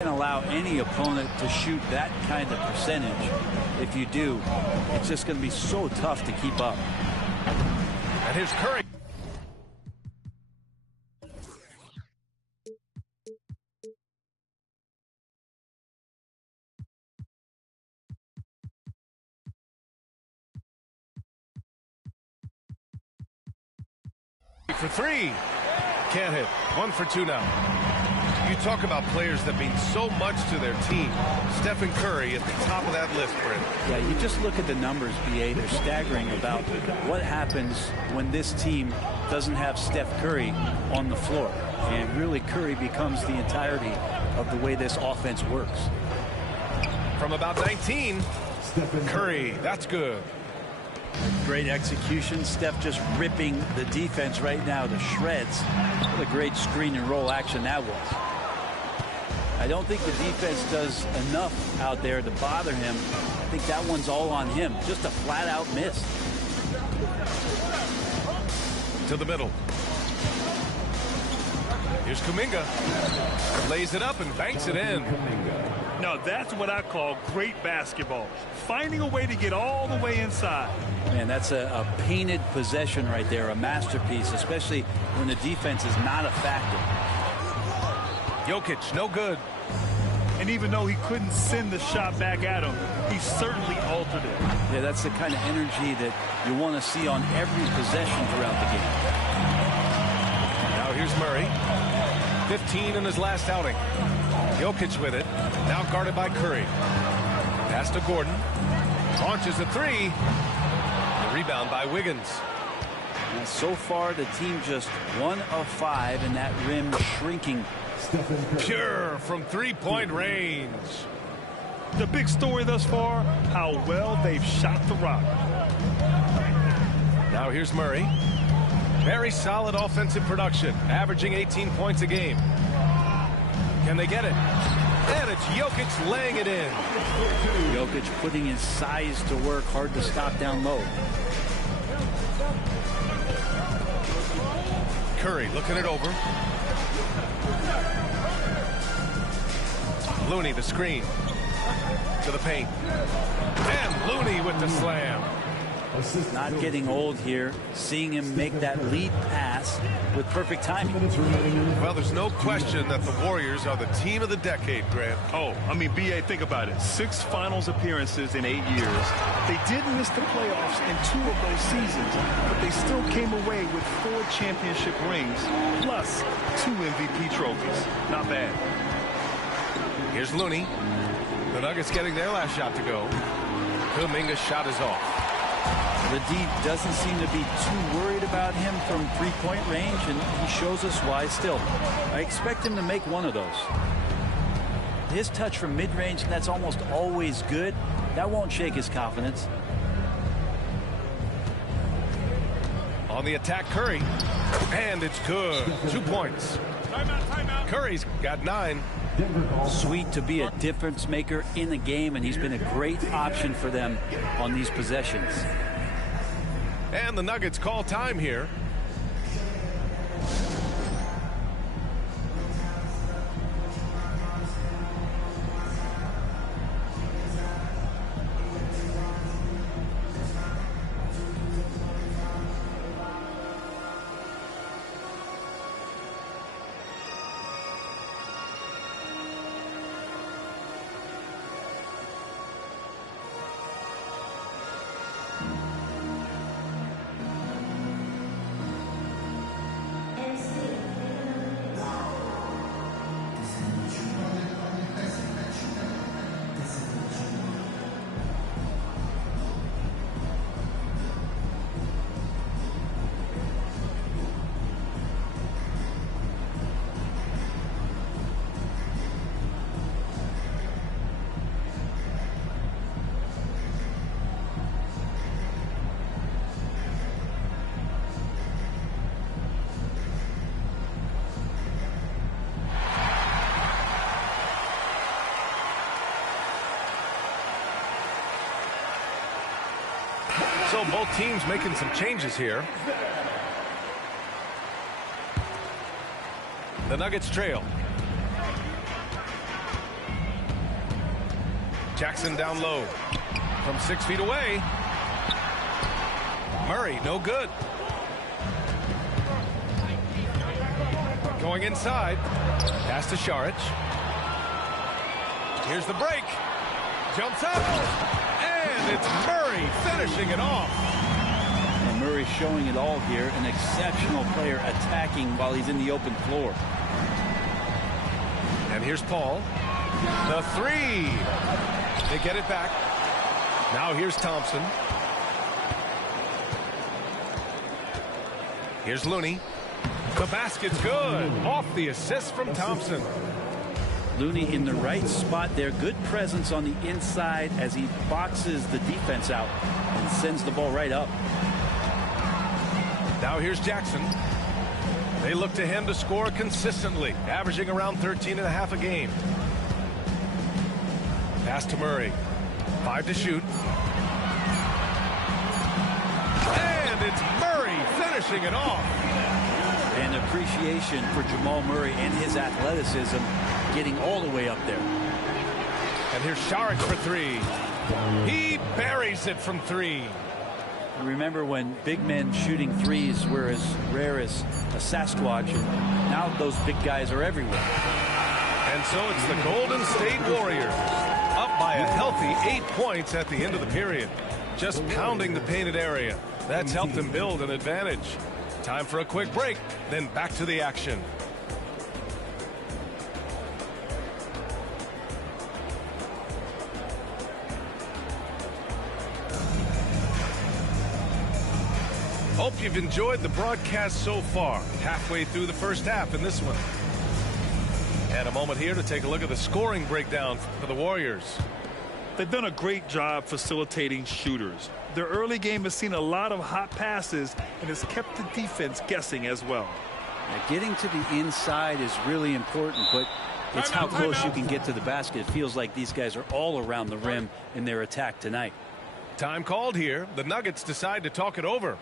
Can't allow any opponent to shoot that kind of percentage. If you do, it's just going to be so tough to keep up. And here's Curry. For three. Can't hit. 1 for 2 now. You talk about players that mean so much to their team. Stephen Curry at the top of that list, Brent. Yeah, you just look at the numbers, BA. They're staggering about what happens when this team doesn't have Steph Curry on the floor. And really, Curry becomes the entirety of the way this offense works. From about 19, Curry, that's good. Great execution. Steph just ripping the defense right now to shreds. What a great screen and roll action that was. I don't think the defense does enough out there to bother him. I think that one's all on him. Just a flat-out miss. To the middle. Here's Kuminga. Lays it up and banks it in. Now that's what I call great basketball. Finding a way to get all the way inside. Man, that's a painted possession right there, a masterpiece, especially when the defense is not a factor. Jokic, no good. And even though he couldn't send the shot back at him, he certainly altered it. Yeah, that's the kind of energy that you want to see on every possession throughout the game. Now here's Murray. 15 in his last outing. Jokic with it. Now guarded by Curry. Pass to Gordon. Launches a three. The rebound by Wiggins. And so far, the team just 1 of 5 in that rim shrinking. Pure from three-point range. The big story thus far, how well they've shot the rock. Now here's Murray. Very solid offensive production, averaging 18 points a game. Can they get it? And it's Jokic laying it in. Jokic putting his size to work, hard to stop down low. Curry looking it over. Looney the screen. To the paint. And Looney with the slam. Not getting old here. Seeing him make that lead pass with perfect timing. Well, there's no question that the Warriors are the team of the decade, Grant. Oh, I mean, BA, think about it. 6 finals appearances in 8 years. They did miss the playoffs in 2 of those seasons, but they still came away with 4 championship rings, plus 2 MVP trophies. Not bad. Here's Looney. The Nuggets getting their last shot to go. Kuminga's shot is off. The D doesn't seem to be too worried about him from three-point range, and he shows us why still. I expect him to make one of those. His touch from mid-range, and that's almost always good. That won't shake his confidence. On the attack, Curry. And it's good. 2 points. Timeout. Curry's got 9. Sweet to be a difference maker in the game, and he's been a great option for them on these possessions. And the Nuggets call time here. So both teams making some changes here. The Nuggets trail. Jackson down low from 6 feet away. Murray, no good. Going inside. Pass to Šarić. Here's the break. Jumps up. And it's Murray finishing it off. And Murray showing it all here. An exceptional player attacking while he's in the open floor. And here's Paul. The three. They get it back. Now here's Thompson. Here's Looney. The basket's good. Off the assist from Thompson. Looney in the right spot there. Good presence on the inside as he boxes the defense out and sends the ball right up. Now here's Jackson. They look to him to score consistently, averaging around 13.5 a game. Pass to Murray. 5 to shoot. And it's Murray finishing it off. And appreciation for Jamal Murray and his athleticism getting all the way up there. And here's Šarić for 3. He buries it from 3. Remember when big men shooting threes were as rare as a Sasquatch, and now those big guys are everywhere. And so it's the Golden State Warriors up by a healthy 8 points at the end of the period. Just pounding the painted area. That's helped them build an advantage. Time for a quick break, then back to the action. Hope you've enjoyed the broadcast so far. Halfway through the first half in this one. And a moment here to take a look at the scoring breakdown for the Warriors. They've done a great job facilitating shooters. Their early game has seen a lot of hot passes and has kept the defense guessing as well. Now, getting to the inside is really important, but it's how close you can get to the basket. It feels like these guys are all around the rim in their attack tonight. Time called here. The Nuggets decide to talk it over.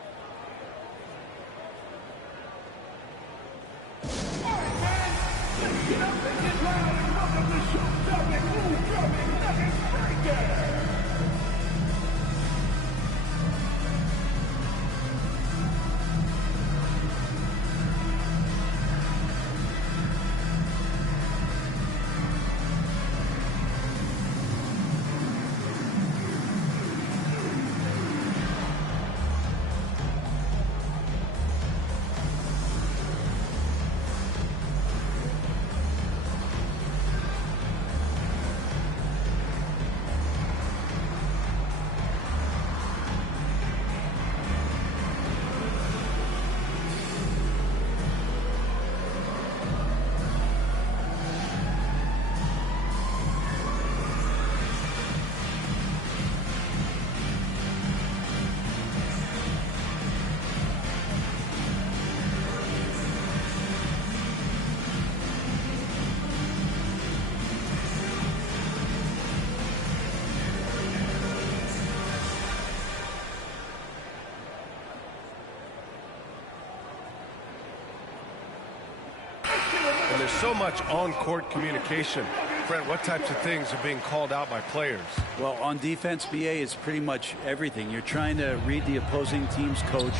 And there's so much on-court communication. Brent, what types of things are being called out by players? Well, on defense, BA, is pretty much everything. You're trying to read the opposing team's coach,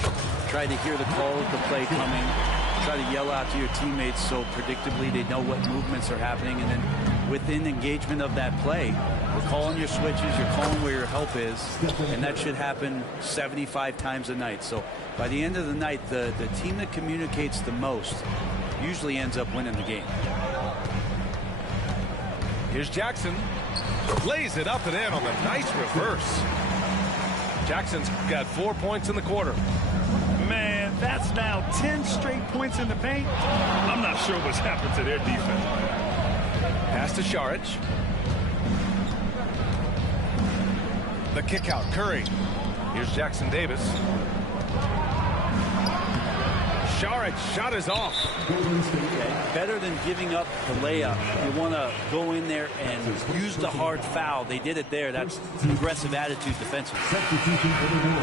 try to hear the call of the play coming, try to yell out to your teammates so predictably they know what movements are happening. And then within engagement of that play, you're calling your switches, you're calling where your help is, and that should happen 75 times a night. So by the end of the night, the team that communicates the most usually ends up winning the game. Here's Jackson. Lays it up and in on the nice reverse. Jackson's got 4 points in the quarter. Man, that's now 10 straight points in the paint. I'm not sure what's happened to their defense. Pass to Šarić. The kick out, Curry. Here's Jackson Davis. Šarić shot is off. Better than giving up the layup. You want to go in there and use the hard foul. They did it there. That's aggressive attitude defensively.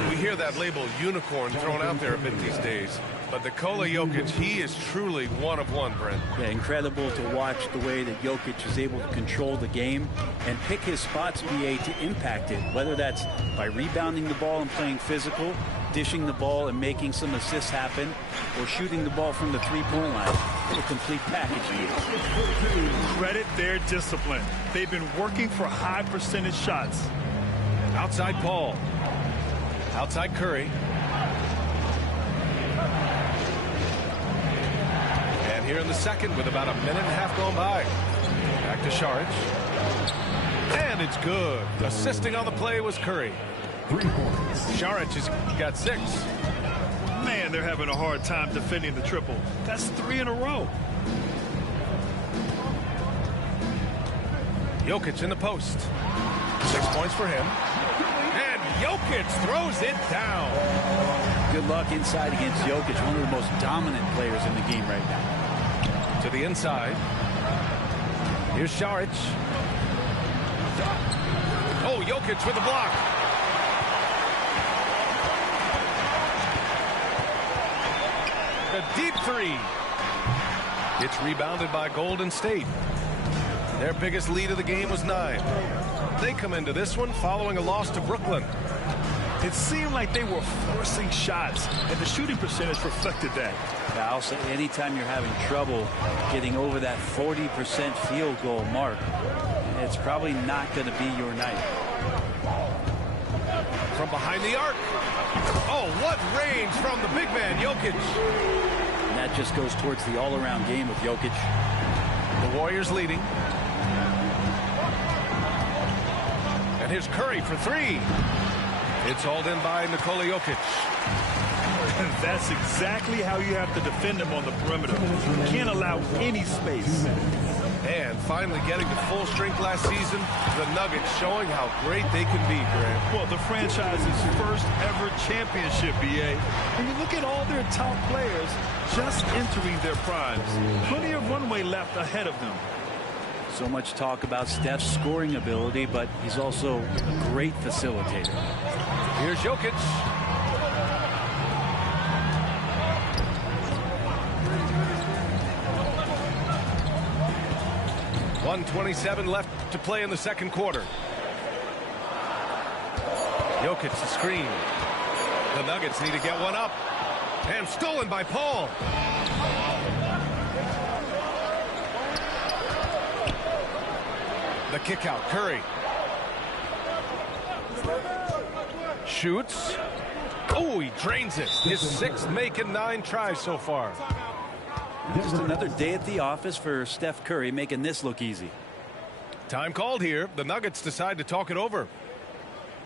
We hear that label unicorn thrown out there a bit these days. But Nikola Jokic, he is truly one of one, Brent. Yeah, incredible to watch the way that Jokic is able to control the game and pick his spots, BA, to impact it, whether that's by rebounding the ball and playing physical, dishing the ball and making some assists happen, or shooting the ball from the three-point line. What a complete package he is. Credit their discipline. They've been working for high percentage shots. Outside Paul. Outside Curry. And here in the second with about a minute and a half gone by. Back to Saric. And it's good. Assisting on the play was Curry. Saric has got 6. Man, they're having a hard time defending the triple. That's 3 in a row. Jokic in the post. 6 points for him. And Jokic throws it down. Good luck inside against Jokic, one of the most dominant players in the game right now. To the inside. Here's Saric. Oh, Jokic with the block. A deep 3. It's rebounded by Golden State. Their biggest lead of the game was 9. They come into this one following a loss to Brooklyn. It seemed like they were forcing shots, and the shooting percentage reflected that. Yeah, I'll say anytime you're having trouble getting over that 40% field goal mark, it's probably not going to be your night. From behind the arc. Oh, what range from the big man, Jokic. And that just goes towards the all-around game of Jokic. The Warriors leading. And here's Curry for 3. It's hauled in by Nikola Jokic. That's exactly how you have to defend him on the perimeter. You can't allow any space. And finally getting to full strength last season, the Nuggets showing how great they can be, Grant. Well, the franchise's first ever championship, BA. When you look at all their top players just entering their primes, plenty of runway left ahead of them. So much talk about Steph's scoring ability, but he's also a great facilitator. Here's Jokic. .127 left to play in the second quarter. Jokic the screen. The Nuggets need to get one up. And stolen by Paul. The kick out, Curry. Shoots. Oh, he drains it. His 6th make in 9 tries so far. Just another day at the office for Steph Curry, making this look easy. Time called here. The Nuggets decide to talk it over.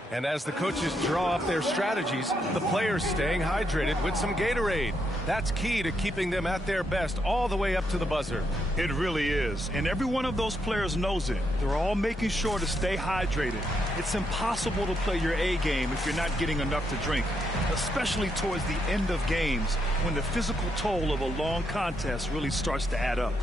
And as the coaches draw up their strategies, the players staying hydrated with some Gatorade. That's key to keeping them at their best all the way up to the buzzer. It really is. And every one of those players knows it. They're all making sure to stay hydrated. It's impossible to play your A game if you're not getting enough to drink, especially towards the end of games when the physical toll of a long contest really starts to add up.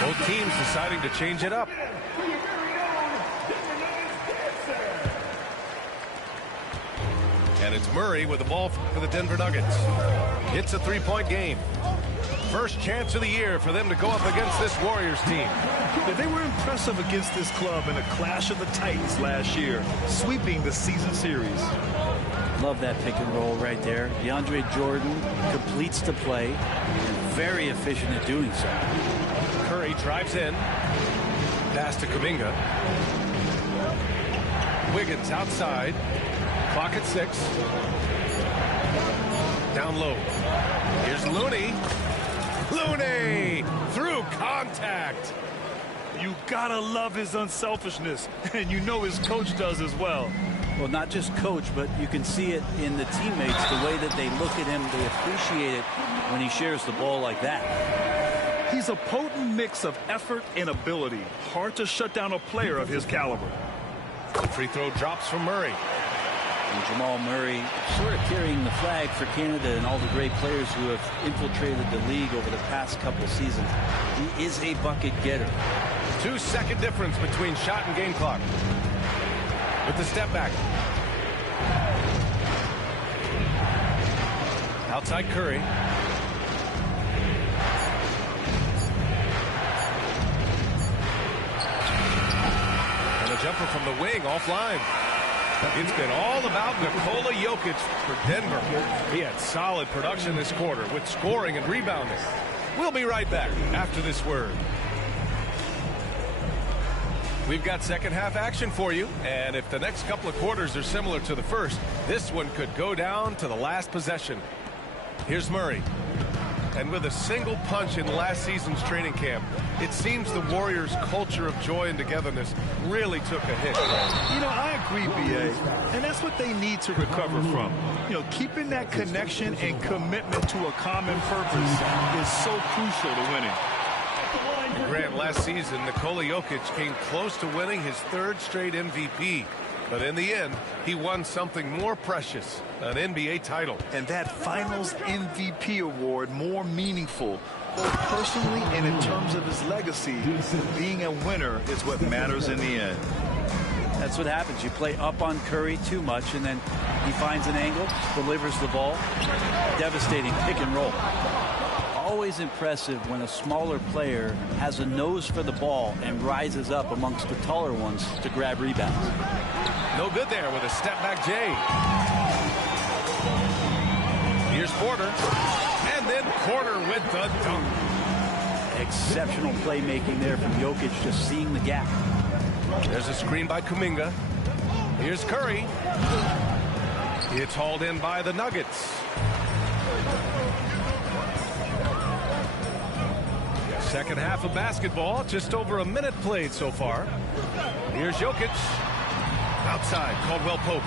Both teams deciding to change it up. And it's Murray with the ball for the Denver Nuggets. It's a 3-point game. First chance of the year for them to go up against this Warriors team. They were impressive against this club in a clash of the Titans last year, sweeping the season series. Love that pick and roll right there. DeAndre Jordan completes the play and very efficient at doing so. Curry drives in. Pass to Kuminga. Wiggins outside. Clock at 6. Down low. Here's Looney. Looney through contact. You gotta love his unselfishness, and you know his coach does as well. Well, not just coach, but you can see it in the teammates, the way that they look at him. They appreciate it when he shares the ball like that. He's a potent mix of effort and ability. Hard to shut down a player of his caliber. The free throw drops from Murray. And Jamal Murray sort of carrying the flag for Canada and all the great players who have infiltrated the league over the past couple seasons. He is a bucket getter. 2-second difference between shot and game clock. With the step back. Outside Curry. And a jumper from the wing offline. It's been all about Nikola Jokic for Denver. He had solid production this quarter with scoring and rebounding. We'll be right back after this word. We've got second half action for you, and if the next couple of quarters are similar to the first, this one could go down to the last possession. Here's Murray. And with a single punch in last season's training camp, it seems the Warriors' culture of joy and togetherness really took a hit. You know, I agree, B.A., and that's what they need to recover from. You know, keeping that connection and commitment to a common purpose is so crucial to winning. Grant, last season, Nikola Jokic came close to winning his third straight MVP. But in the end, he won something more precious, an NBA title. And that finals MVP award more meaningful. Both personally and in terms of his legacy, being a winner is what matters in the end. That's what happens. You play up on Curry too much, and then he finds an angle, delivers the ball. Devastating pick and roll. Always impressive when a smaller player has a nose for the ball and rises up amongst the taller ones to grab rebounds. No good there with a step back Jay. Here's Porter. And then Porter with the dunk. Exceptional playmaking there from Jokic, just seeing the gap. There's a screen by Kuminga. Here's Curry. It's hauled in by the Nuggets. Second half of basketball, just over a minute played so far. Here's Jokic. Outside, Caldwell Pope.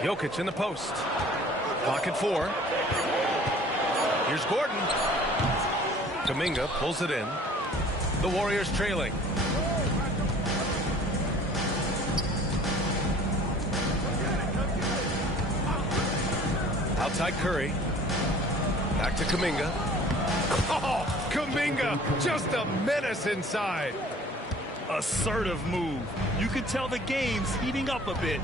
Jokic in the post. Clock at 4. Here's Gordon. Kuminga pulls it in. The Warriors trailing. Outside Curry. Back to Kuminga. Oh, Kuminga, just a menace inside. Assertive move. You can tell the game's heating up a bit.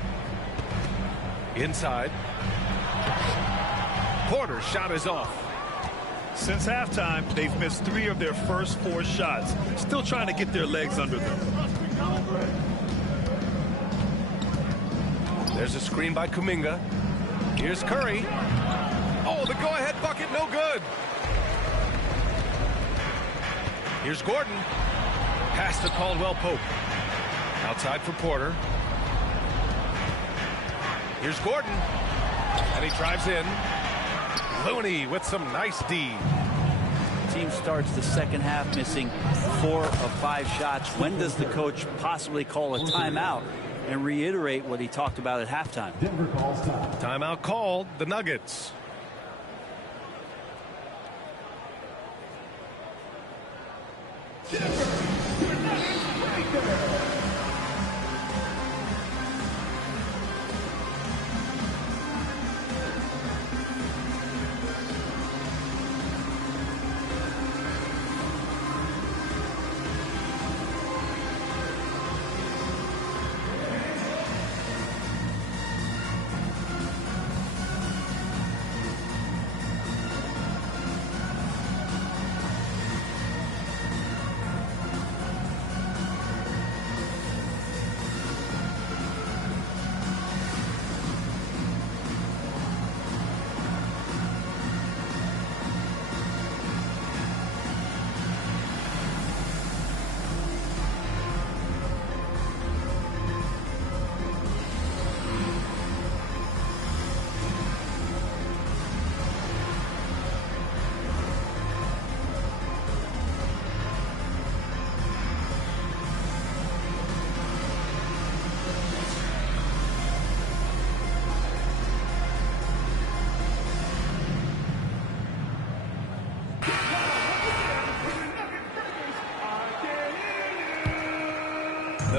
Inside. Porter's shot is off. Since halftime, they've missed 3 of their first 4 shots. Still trying to get their legs under them. There's a screen by Kuminga. Here's Curry. Oh, the go-ahead bucket, no good. Here's Gordon. Pass to Caldwell Pope. Outside for Porter. Here's Gordon. And he drives in. Looney with some nice D. Team starts the second half missing 4 of 5 shots. When does the coach possibly call a timeout and reiterate what he talked about at halftime? Timeout called, the Nuggets.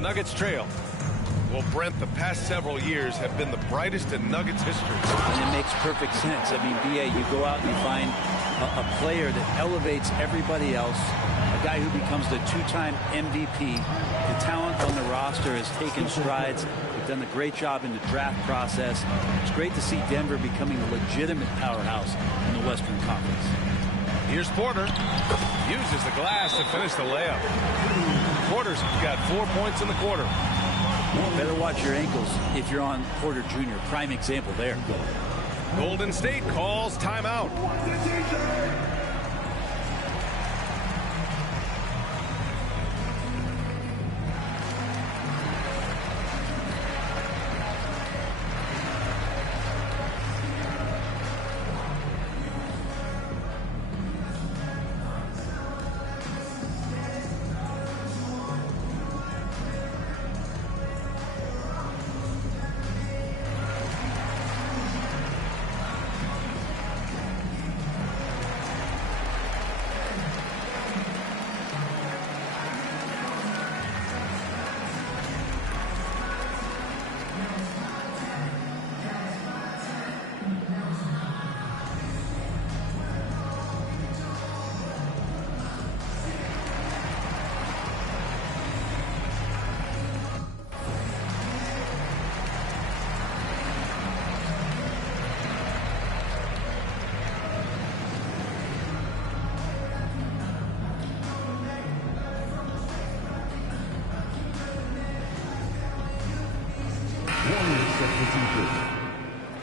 Nuggets trail. Well, Brent, the past several years have been the brightest in Nuggets history. And it makes perfect sense. I mean, BA, you go out and you find a player that elevates everybody else, a guy who becomes the two-time MVP. The talent on the roster has taken strides. They've done a great job in the draft process. It's great to see Denver becoming a legitimate powerhouse in the Western Conference. Here's Porter. Uses the glass to finish the layup. Porter's got 4 points in the quarter. Better watch your ankles if you're on Porter Jr. Prime example there. Golden State calls timeout.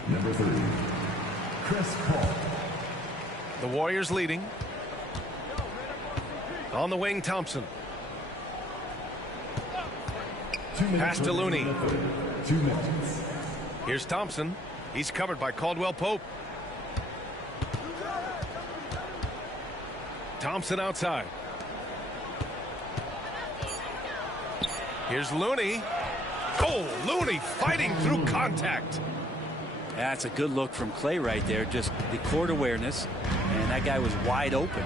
Number 3, Chris Paul. The Warriors leading. On the wing, Thompson. Pass to Looney. 2 minutes. Here's Thompson. He's covered by Caldwell Pope. Thompson outside. Here's Looney. Oh, Looney fighting through contact. That's a good look from Clay right there. Just the court awareness, and that guy was wide open.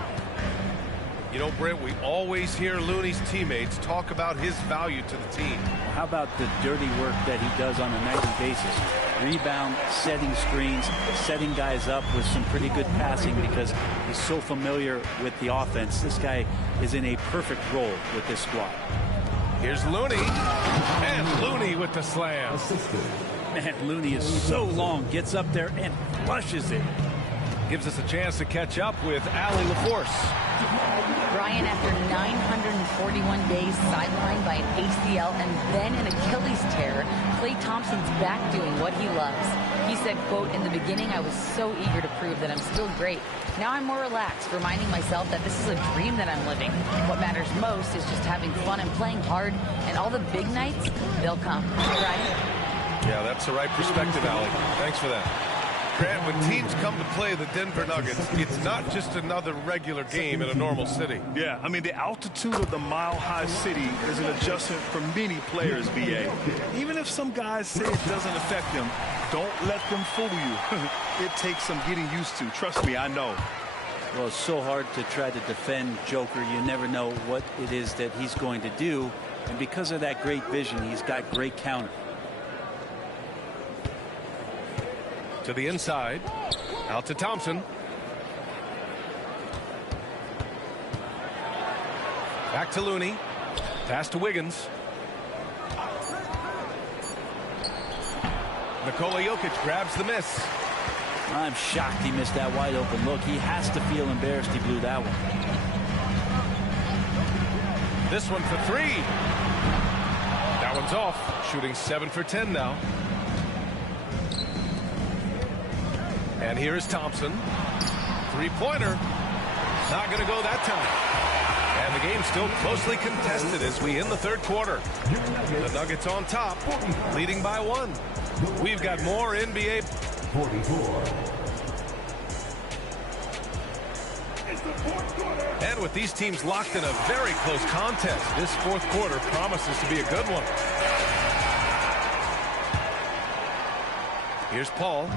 You know, Brent, we always hear Looney's teammates talk about his value to the team. How about the dirty work that he does on a nightly basis? Rebound, setting screens, setting guys up with some pretty good passing because he's so familiar with the offense. This guy is in a perfect role with this squad. Here's Looney. And Looney with the slam. Man, Looney is so long, gets up there and flushes it. Gives us a chance to catch up with Allie LaForce. Brian, after 941 days sidelined by an ACL and then an Achilles tear, Klay Thompson's back doing what he loves. He said, quote, "In the beginning, I was so eager to prove that I'm still great. Now I'm more relaxed, reminding myself that this is a dream that I'm living. What matters most is just having fun and playing hard, and all the big nights, they'll come." Right? Yeah, that's the right perspective, Allie. Thanks for that. Grant, when teams come to play the Denver Nuggets, it's not just another regular game in a normal city. Yeah, I mean, the altitude of the mile-high city is an adjustment for many players, BA. Even if some guys say it doesn't affect them, don't let them fool you. It takes some getting used to. Trust me, I know. Well, it's so hard to try to defend Joker. You never know what it is that he's going to do. And because of that great vision, he's got great counter. To the inside. Out to Thompson. Back to Looney. Pass to Wiggins. Nikola Jokic grabs the miss. I'm shocked he missed that wide open look. He has to feel embarrassed he blew that one. This one for 3. That one's off. Shooting 7 for 10 now. And here is Thompson. 3-pointer. Not going to go that time. And the game's still closely contested as we end the third quarter. The Nuggets on top, leading by 1. We've got more NBA. 44. And with these teams locked in a very close contest, this fourth quarter promises to be a good one. Here's Paul.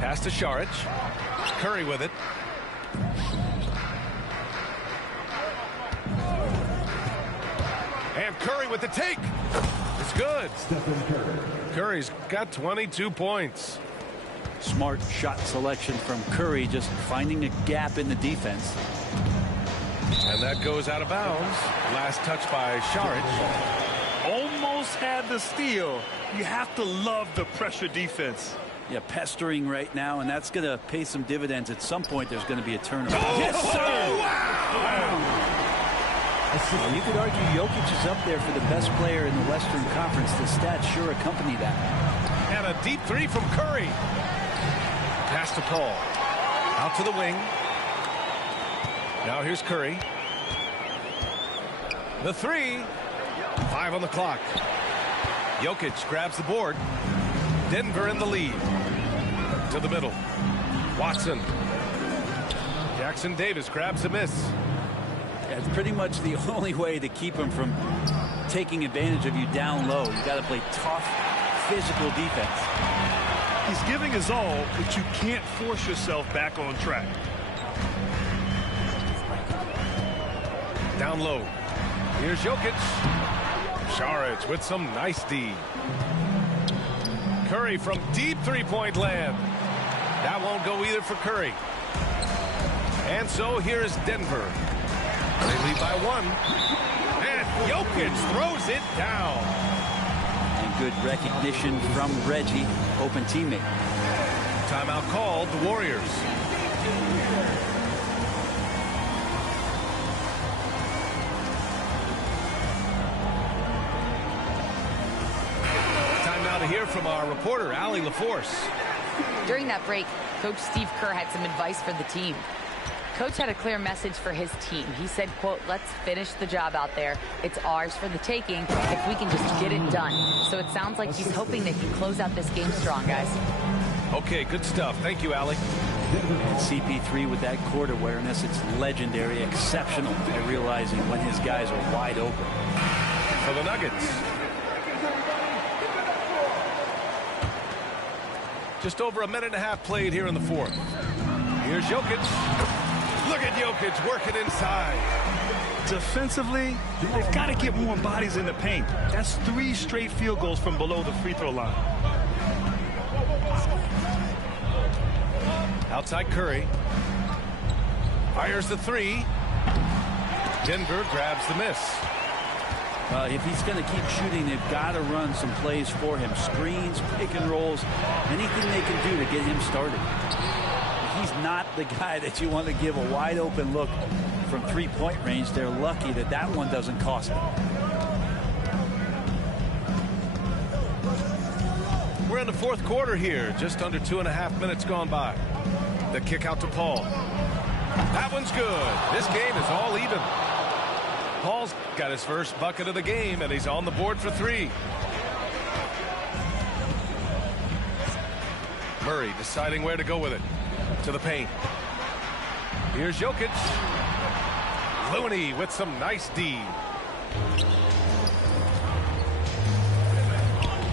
Pass to Šarić. Curry with it. Curry with the take. It's good. Stephen Curry. Curry's got 22 points. Smart shot selection from Curry, just finding a gap in the defense. And that goes out of bounds. Last touch by Saric. Almost had the steal. You have to love the pressure defense. Yeah, pestering right now, and that's going to pay some dividends. At some point, there's going to be a turnover. Yes, sir! Well, you could argue Jokic is up there for the best player in the Western Conference. The stats sure accompany that. And a deep three from Curry. Pass to Paul. Out to the wing. Now here's Curry. The three. 5 on the clock. Jokic grabs the board. Denver in the lead. To the middle. Watson. Jackson Davis grabs the miss. Yeah, it's pretty much the only way to keep him from taking advantage of you down low. You got to play tough, physical defense. He's giving his all, but you can't force yourself back on track. Down low. Here's Jokic. Saric with some nice D. Curry from deep three-point land. That won't go either for Curry. And so here is Denver. They lead by 1. And Jokic throws it down. And good recognition from Reggie, open teammate. Timeout called, the Warriors. Time now to hear from our reporter, Allie LaForce. During that break, Coach Steve Kerr had some advice for the team. Coach had a clear message for his team. He said, quote, let's finish the job out there. It's ours for the taking if we can just get it done. So it sounds like he's hoping they can close out this game strong, guys. Okay, good stuff. Thank you, Allie. And CP3 with that court awareness, it's legendary, exceptional at realizing when his guys are wide open. For the Nuggets. Just over a minute and a half played here in the fourth. Here's Jokic. Look at Jokic working inside. Defensively, they've got to get more bodies in the paint. That's 3 straight field goals from below the free throw line. Outside Curry. Fires the 3. Denver grabs the miss. If he's going to keep shooting, they've got to run some plays for him. Screens, pick and rolls, anything they can do to get him started. He's not the guy that you want to give a wide open look from three-point range. They're lucky that that one doesn't cost them. We're in the fourth quarter here. Just under 2.5 minutes gone by. The kick out to Paul. That one's good. This game is all even. Paul's got his first bucket of the game, and he's on the board for 3. Murray deciding where to go with it. To the paint. Here's Jokic. Looney with some nice D.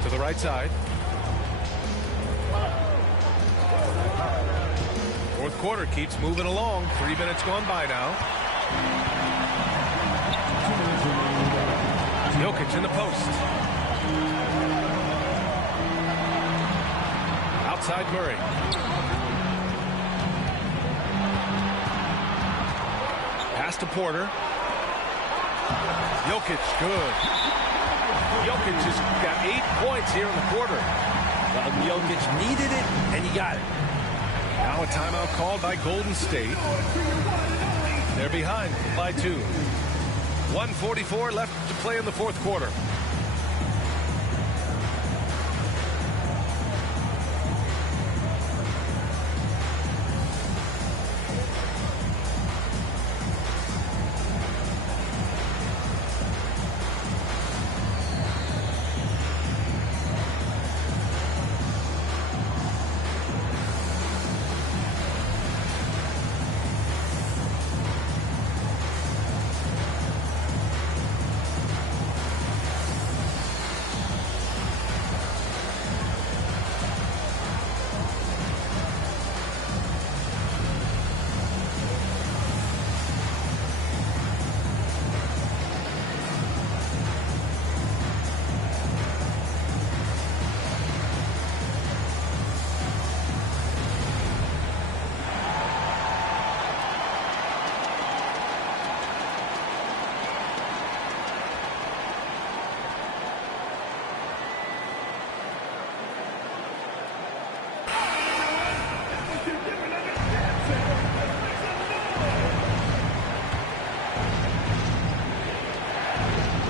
To the right side. Fourth quarter keeps moving along. 3 minutes gone by now. Jokic in the post. Outside Murray. Pass to Porter. Jokic, good. Jokic has got 8 points here in the quarter. Well, Jokic needed it, and he got it. Now a timeout called by Golden State. They're behind by 2. 1:44 left to play in the fourth quarter.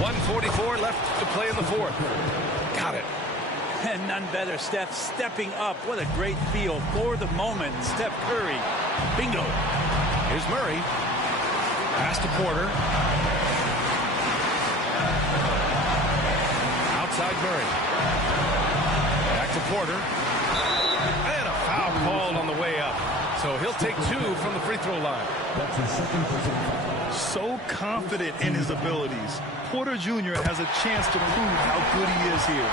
1:44 left to play in the fourth. Got it. And none better. Steph stepping up. What a great feel for the moment. Steph Curry. Bingo. Here's Murray. Pass to Porter. Outside Murray. Back to Porter. And a foul called on the way up. So he'll take 2 from the free throw line. That's his second personal foul. So confident in his abilities. Porter Jr. has a chance to prove how good he is here.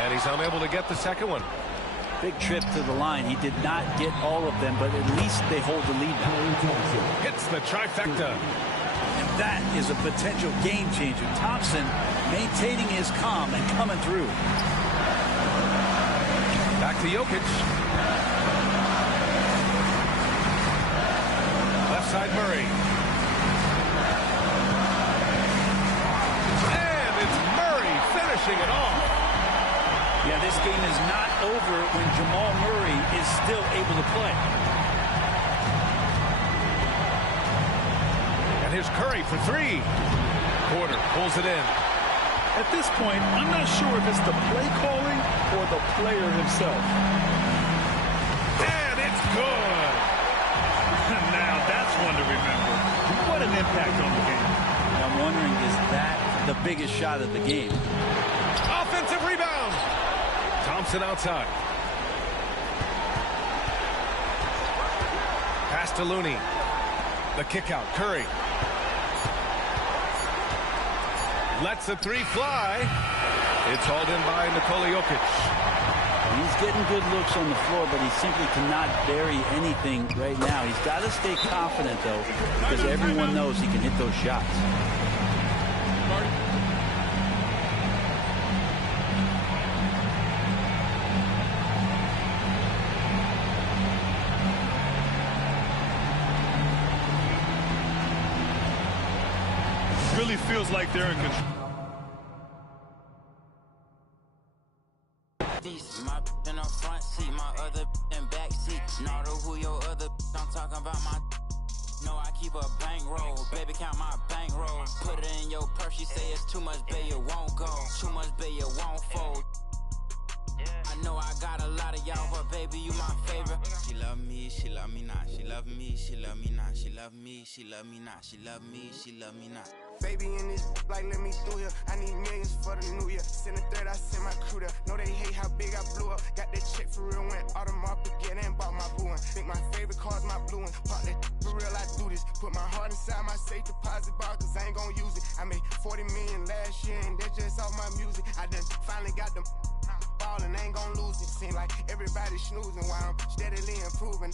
And he's unable to get the second one. Big trip to the line. He did not get all of them, but at least they hold the lead now. Hits the trifecta. And that is a potential game changer. Thompson maintaining his calm and coming through. Back to Jokic. Left side Murray. And it's Murray finishing it off. Yeah, this game is not over when Jamal Murray is still able to play. And here's Curry for 3. Porter pulls it in. At this point, I'm not sure if it's the play calling or the player himself. And it's good. Now that's one to remember. What an impact on the game. I'm wondering, is that the biggest shot of the game? Offensive rebound. Thompson outside. Pass to Looney. The kick out. Curry. Lets the 3 fly. It's hauled in by Nikola Jokic. He's getting good looks on the floor, but he simply cannot bury anything right now. He's got to stay confident, though, because everyone knows he can hit those shots. Really feels like they're in control. My in the front seat, my other in back seat. Not who your other I'm talking about my. No, I keep a bankroll. Baby, count my bankroll. Put it in your purse. She say it's too much, babe, it won't go. Too much, babe, it won't fold. I know I got a lot of y'all, but baby, you my favorite. She love me, she love me not. She love me, she love me not. She love me, she love me not. She love me, she love me not. Baby in this like let me through here. I need millions for the new year. Send a third, I send my crew there. Know they hate how big I blew up. Got that check for real, went Audemars Piguet and bought my blue one. Think my favorite car's my blue one. Pop that for real, I do this. Put my heart inside my safe deposit box, cause I ain't gon' use it. I made 40 million last year and that's just off my music. I done finally got them ballin', ain't gon' lose it. Seem like everybody snoozing while I'm steadily improving.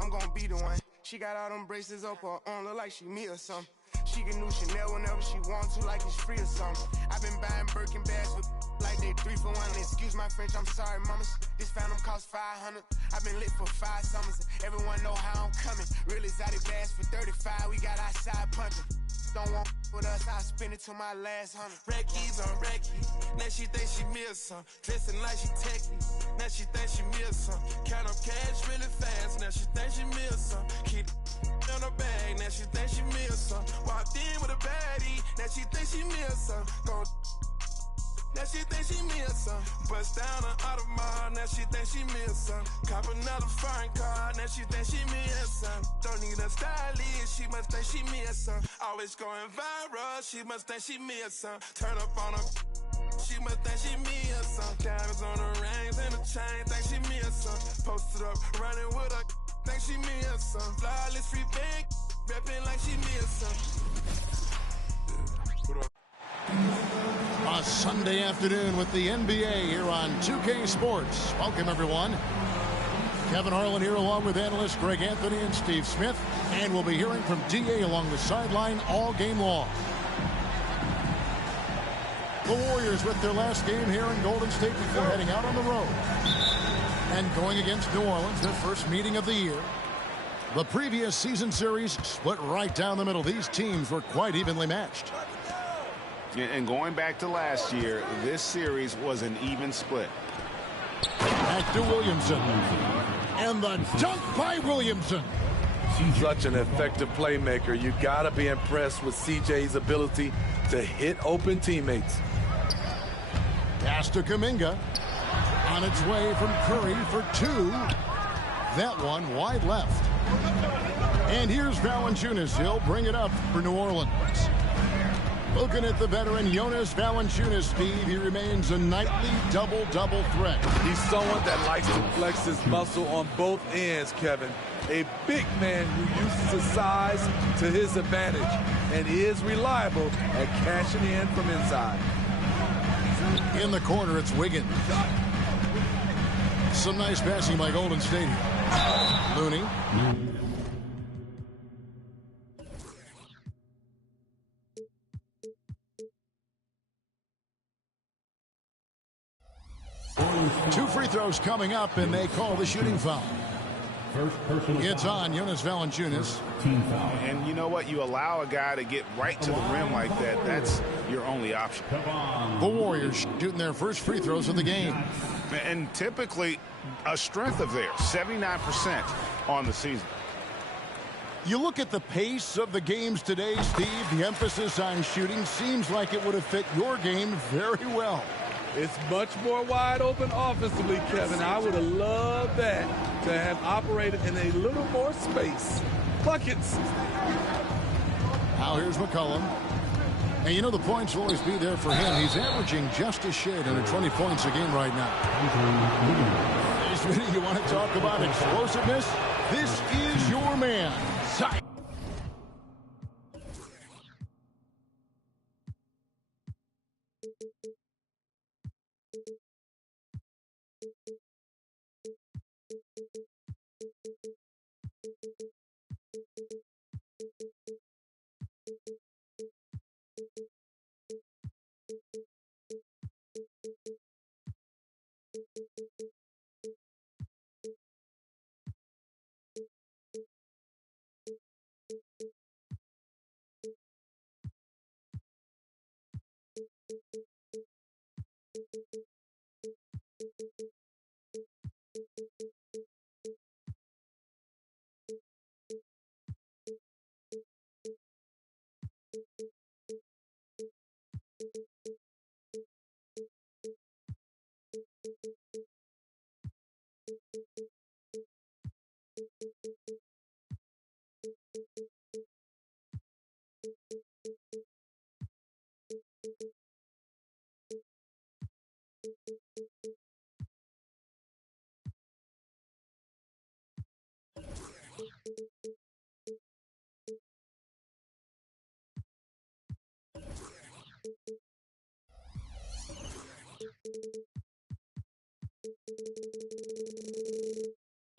I'm gon' be the one. She got all them braces up her arm, look like she me or something. She can do Chanel whenever she wants to, like it's free or something. I've been buying Birkin bags for like they 3 for 1. Excuse my French, I'm sorry, mama. This Phantom cost 500. I've been lit for 5 summers. Everyone know how I'm coming. Real exotic bags for 35. We got outside pumping. Don't want with us, I'll spend it till my last 100. Reckies on Reckies. Now she think she meals some. Dressing like she techie. Now she think she meals some. Count up cash really fast. Now she think she meals some. Keep on her bag. Now she think she meals some. Walked in with a baddie. Now she think she meals some. Gon' now she think she meals some. Bust down on Audemars. Now she think she meals some. Cop another foreign car. Now she think she meals some. Don't need a stylist. She must think she meals some. Always going viral. She must think she meals some. Turn up on her. She must think she meals some. Diamonds on her rings and the chain. Think she meals some. Posted up running with her. Think she meals some. Flawless free big. Reppin' like she meals some. A Sunday afternoon with the NBA here on 2K Sports. Welcome, everyone. Kevin Harlan here along with analysts Greg Anthony and Steve Smith. And we'll be hearing from D.A. along the sideline all game long. The Warriors with their last game here in Golden State before heading out on the road. And going against New Orleans, their first meeting of the year. The previous season series split right down the middle. These teams were quite evenly matched. And going back to last year, this series was an even split. Back to Williamson. And the dunk by Williamson. Such an effective playmaker. You got to be impressed with CJ's ability to hit open teammates. Pass to Kuminga. On its way from Curry for two. That one wide left. And here's Valanciunas. He'll bring it up for New Orleans. Looking at the veteran Jonas Valanciunas, Steve, he remains a nightly double-double threat. He's someone that likes to flex his muscle on both ends, Kevin. A big man who uses his size to his advantage and is reliable at cashing in from inside. In the corner, it's Wiggins. Some nice passing by Golden State here. Looney. Two free throws coming up, and they call the shooting foul. It's on Jonas Valanciunas. And you know what? You allow a guy to get right to the rim like that. That's your only option. The Warriors shooting their first free throws of the game. And typically a strength of theirs, 79% on the season. You look at the pace of the games today, Steve, the emphasis on shooting seems like it would have fit your game very well. It's much more wide open offensively, Kevin. I would have loved that to have operated in a little more space. Buckets. Now here's McCollum. And you know the points will always be there for him. He's averaging just a shade under 20 points a game right now. This video, you want to talk about explosiveness? This is your man. Zion.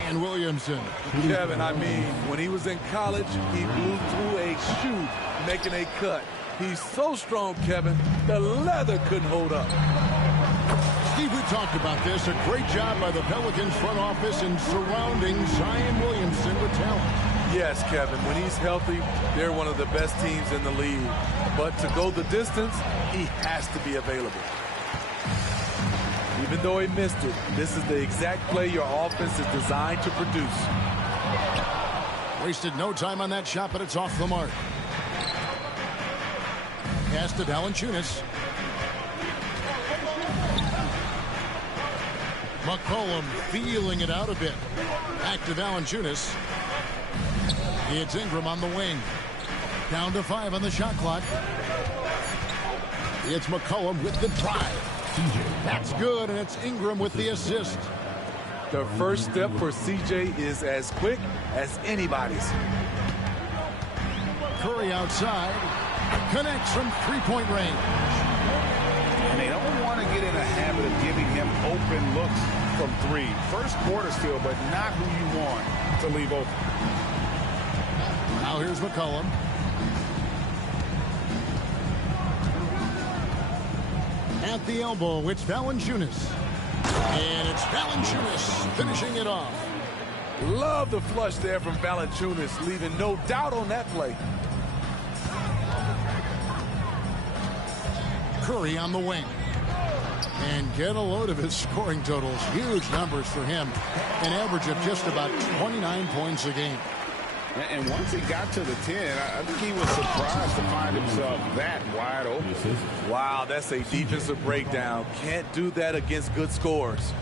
And Williamson. Kevin, I mean, when he was in college, he blew through a shoe making a cut. He's so strong, Kevin, the leather couldn't hold up. Steve, we talked about this. A great job by the Pelicans front office in surrounding Zion Williamson with talent. Yes, Kevin, when he's healthy, they're one of the best teams in the league. But to go the distance, he has to be available. Even though he missed it, this is the exact play your offense is designed to produce. Wasted no time on that shot, but it's off the mark. Pass to Valanciunas. McCollum feeling it out a bit. Back to Valanciunas. It's Ingram on the wing. Down to 5 on the shot clock. It's McCollum with the drive. That's good, and it's Ingram with the assist. The first step for CJ is as quick as anybody's. Curry outside. Connects from three-point range. And they don't want to get in a habit of giving him open looks from three. First quarter still, but not who you want to leave open. Now here's McCollum. At the elbow, it's Valanciunas. And it's Valanciunas finishing it off. Love the flush there from Valanciunas, leaving no doubt on that play. Curry on the wing. And get a load of his scoring totals. Huge numbers for him. An average of just about 29 points a game. And once he got to the 10, I think he was surprised to find himself that wide open. Wow, that's a defensive breakdown. Can't do that against good scores.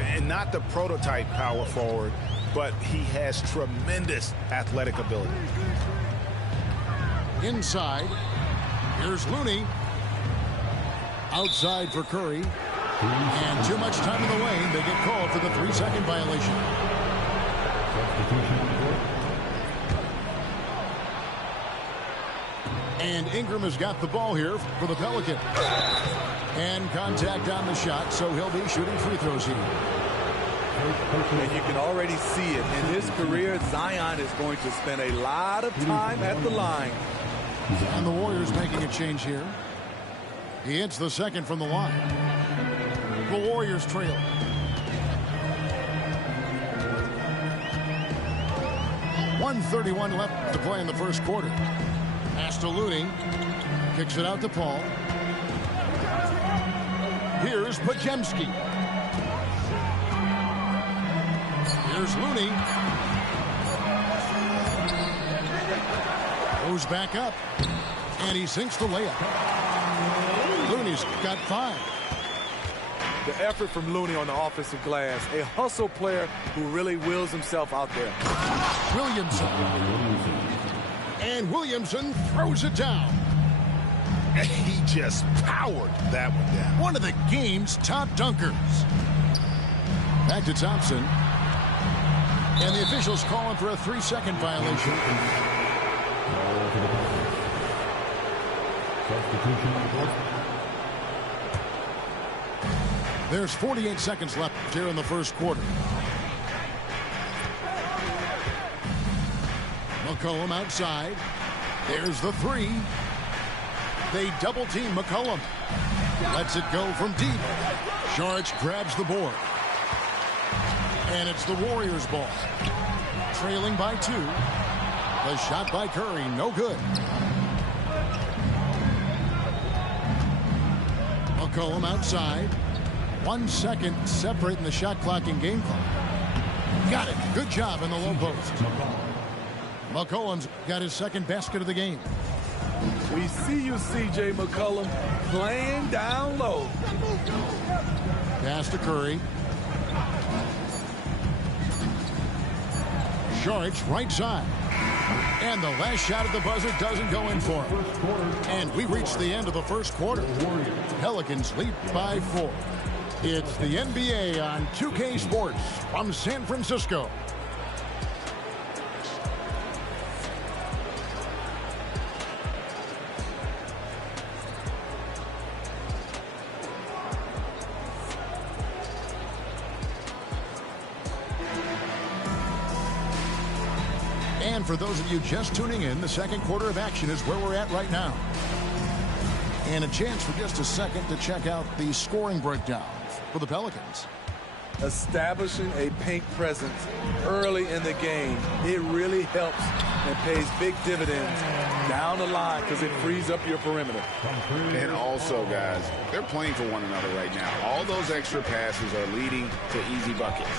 And not the prototype power forward, but he has tremendous athletic ability. Inside, here's Looney. Outside for Curry. And too much time in the lane. They get called for the 3-second violation. And Ingram has got the ball here for the Pelicans. And contact on the shot, so he'll be shooting free throws here. And you can already see it. In his career, Zion is going to spend a lot of time at the line. And the Warriors making a change here. He hits the second from the line. The Warriors trail. .131 left to play in the first quarter. Pass to Looney. Kicks it out to Paul. Here's Podziemski. Here's Looney. Goes back up. And he sinks the layup. Looney's got 5. The effort from Looney on the offensive glass. A hustle player who really wills himself out there. Williamson. And Williamson throws it down. He just powered that one down. One of the game's top dunkers. Back to Thompson. And the officials calling for a 3-second violation. There's 48 seconds left here in the first quarter. McCollum outside. There's the 3. They double team McCollum. Lets it go from deep. Saric grabs the board. And it's the Warriors' ball. Trailing by 2. The shot by Curry, no good. McCollum outside. 1 second separating the shot clock and game clock. Got it. Good job in the low post. McCollum's got his second basket of the game. We see you, C.J. McCollum, playing down low. Pass to Curry. Saric right side. And the last shot at the buzzer doesn't go in for him. And we reach the end of the first quarter. Pelicans lead by 4. It's the NBA on 2K Sports from San Francisco. And for those of you just tuning in, the second quarter of action is where we're at right now. And a chance for just a second to check out the scoring breakdown for the Pelicans. Establishing a paint presence early in the game, it really helps and pays big dividends down the line because it frees up your perimeter. And also, guys, they're playing for one another right now. All those extra passes are leading to easy buckets.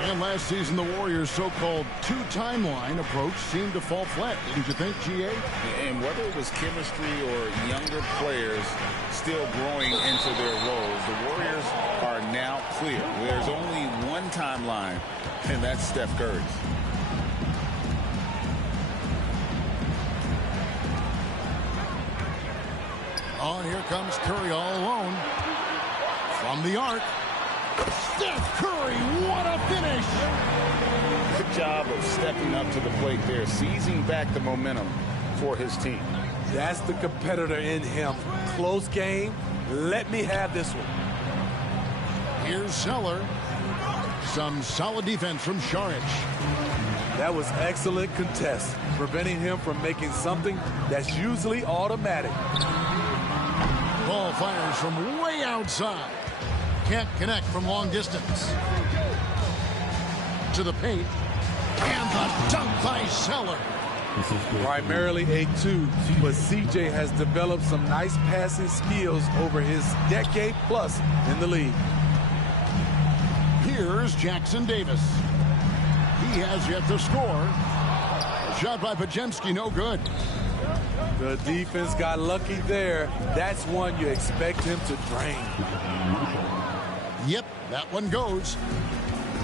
And last season, the Warriors' so-called 2-timeline approach seemed to fall flat, didn't you think, G.A.? And whether it was chemistry or younger players still growing into their roles, the Warriors are now clear. There's only one timeline, and that's Steph Curry's. Oh, here comes Curry all alone. From the arc. Steph Curry, what a finish! Good job of stepping up to the plate there, seizing back the momentum for his team. That's the competitor in him. Close game. Let me have this one. Here's Zeller. Some solid defense from Saric. That was excellent contest, preventing him from making something that's usually automatic. Ball fires from way outside. Can't connect from long distance. To the paint. And the dunk by Zeller. Primarily a 2, but CJ has developed some nice passing skills over his decade plus in the league. Here's Jackson Davis. He has yet to score. A shot by Pajemski, no good. The defense got lucky there. That's one you expect him to drain. Yep, that one goes.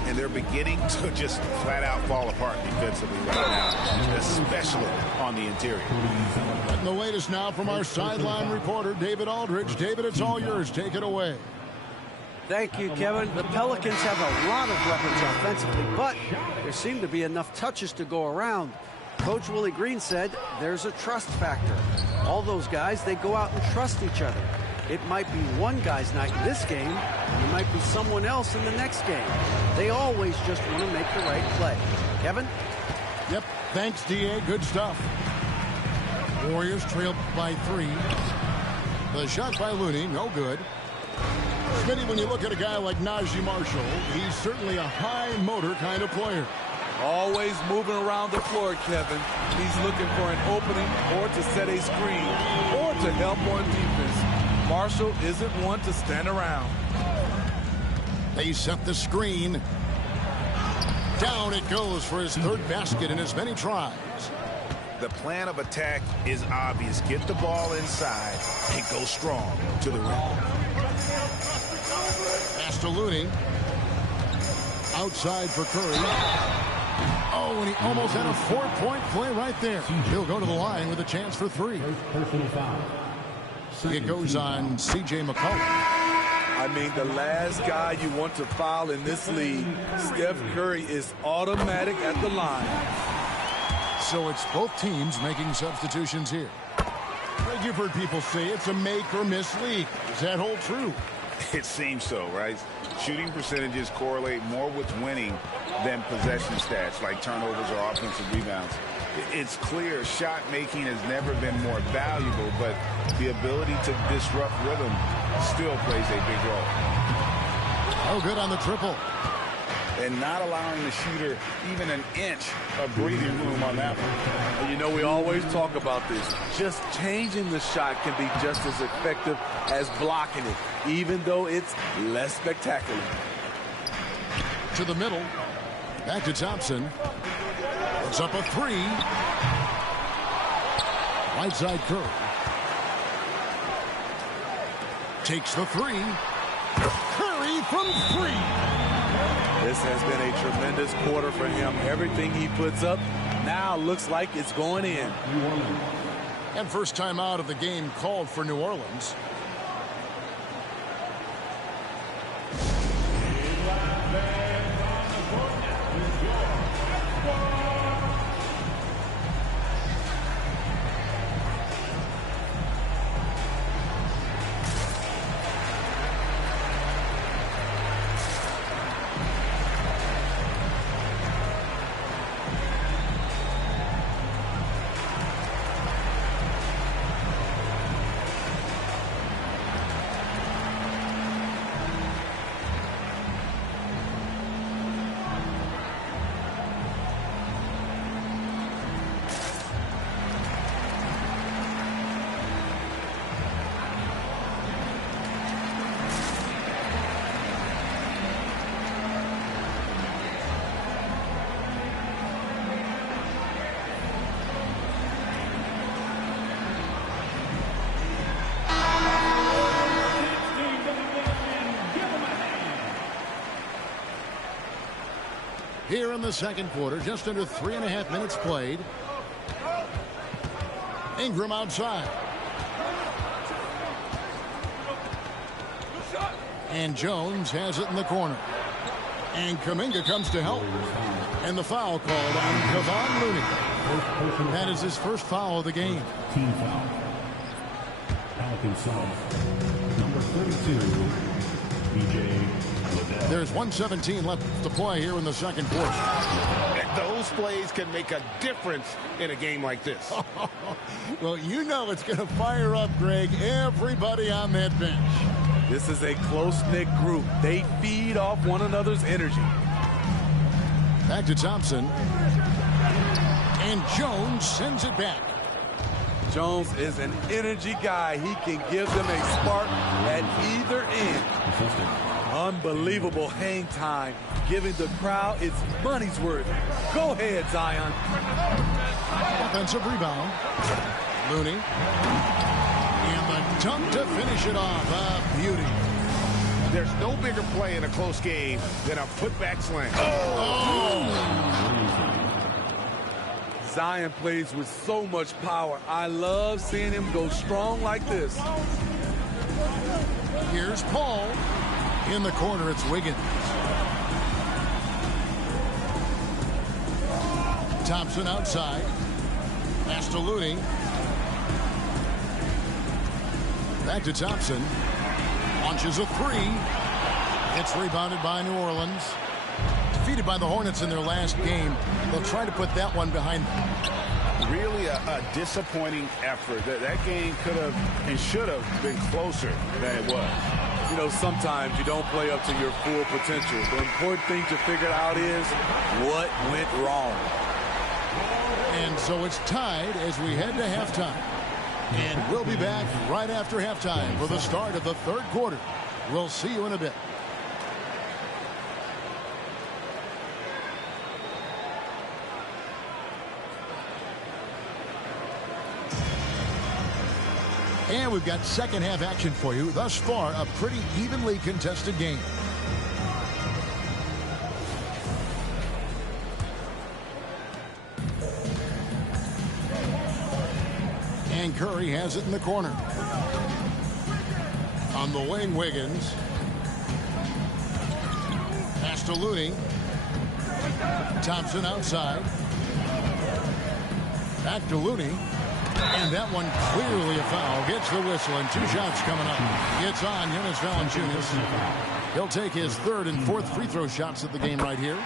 And they're beginning to just flat out fall apart defensively right now, especially on the interior. And the latest now from our sideline reporter, David Aldridge. David, it's all yours. Take it away. Thank you, Kevin. The Pelicans have a lot of weapons offensively, but there seem to be enough touches to go around. Coach Willie Green said there's a trust factor. All those guys, they go out and trust each other. It might be one guy's night in this game, and it might be someone else in the next game. They always just want to make the right play. Kevin? Yep, thanks, D.A. Good stuff. Warriors trail by 3. The shot by Looney, no good. Smitty, when you look at a guy like Najee Marshall, he's certainly a high motor kind of player. Always moving around the floor, Kevin. He's looking for an opening or to set a screen or to help on defense. Marshall isn't one to stand around. They set the screen. Down it goes for his 3rd basket in as many tries. The plan of attack is obvious. Get the ball inside and go strong to the rim. Pass to Looney. Outside for Curry. Oh, and he almost had a 4-point play right there. He'll go to the line with a chance for 3. It goes on C.J. McCollum. I mean, the last guy you want to foul in this league, Steph Curry, is automatic at the line. So it's both teams making substitutions here. Greg, you've heard people say it's a make or miss league. Does that hold true? It seems so, right? Shooting percentages correlate more with winning than possession stats like turnovers or offensive rebounds. It's clear shot making has never been more valuable, but the ability to disrupt rhythm still plays a big role. Oh, good on the triple. And not allowing the shooter even an inch of breathing room on that one. And you know, we always talk about this. Just changing the shot can be just as effective as blocking it, even though it's less spectacular. To the middle. Back to Thompson. It's up a 3. Right side Curry. Takes the 3. Curry from 3. This has been a tremendous quarter for him. Everything he puts up now looks like it's going in. And first time out of the game called for New Orleans. Here in the second quarter, just under 3.5 minutes played. Ingram outside. And Jones has it in the corner. And Kuminga comes to help. And the foul called on Kevon Looney. That is his first foul of the game. Team foul. Pelicans foul. Number 32, B.J. There's 1:17 left to play here in the second quarter. And those plays can make a difference in a game like this. Well, you know it's going to fire up, Greg, everybody on that bench. This is a close-knit group. They feed off one another's energy. Back to Thompson. And Jones sends it back. Jones is an energy guy. He can give them a spark at either end. Unbelievable hang time, giving the crowd its money's worth. Go ahead, Zion. Offensive rebound. Looney. And the dunk to finish it off. A beauty. There's no bigger play in a close game than a putback slam. Zion plays with so much power. I love seeing him go strong like this. Here's Paul. In the corner, it's Wiggins. Thompson outside. Pass to Looney. Back to Thompson. Launches a three. It's rebounded by New Orleans. Defeated by the Hornets in their last game. They'll try to put that one behind them. Really a disappointing effort. That game could have and should have been closer than it was. You know, sometimes you don't play up to your full potential. The important thing to figure out is what went wrong. And so it's tied as we head to halftime. And we'll be back right after halftime for the start of the third quarter. We'll see you in a bit. And we've got second half action for you. Thus far, a pretty evenly contested game. And Curry has it in the corner. On the wing, Wiggins. Pass to Looney. Thompson outside. Back to Looney. And that one clearly a foul. Gets the whistle, and two shots coming up. Gets on Jonas Valanciunas. He'll take his third and fourth free throw shots of the game right here.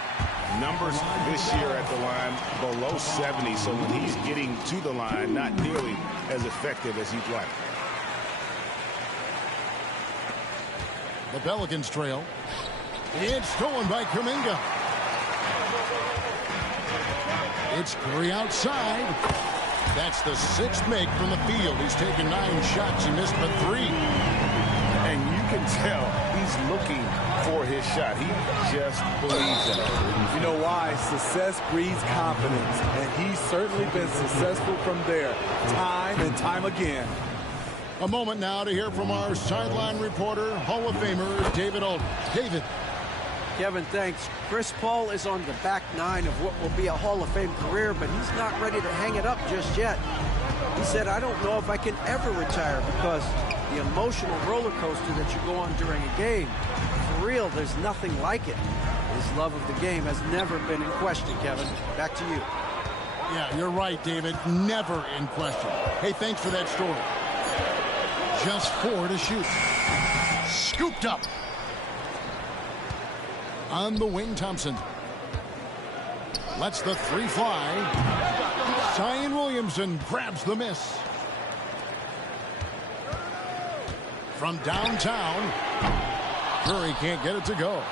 Numbers this year at the line below 70, so when he's getting to the line, not nearly as effective as he'd like. The Pelicans trail. It's stolen by Kuminga. It's Curry outside. That's the sixth make from the field. He's taken 9 shots. He missed but 3. And you can tell he's looking for his shot. He just believes in it. You know why? Success breeds confidence. And he's certainly been successful from there, time and time again. A moment now to hear from our sideline reporter, Hall of Famer David Aldridge. David. Kevin, thanks. Chris Paul is on the back 9 of what will be a Hall of Fame career, but he's not ready to hang it up just yet. He said, I don't know if I can ever retire because the emotional roller coaster that you go on during a game, for real, there's nothing like it. His love of the game has never been in question, Kevin. Back to you. Yeah, you're right, David. Never in question. Hey, thanks for that story. Just 4 to shoot. Scooped up. On the wing, Thompson. Lets the 3 fly. Zion Williamson grabs the miss. From downtown, Curry can't get it to go.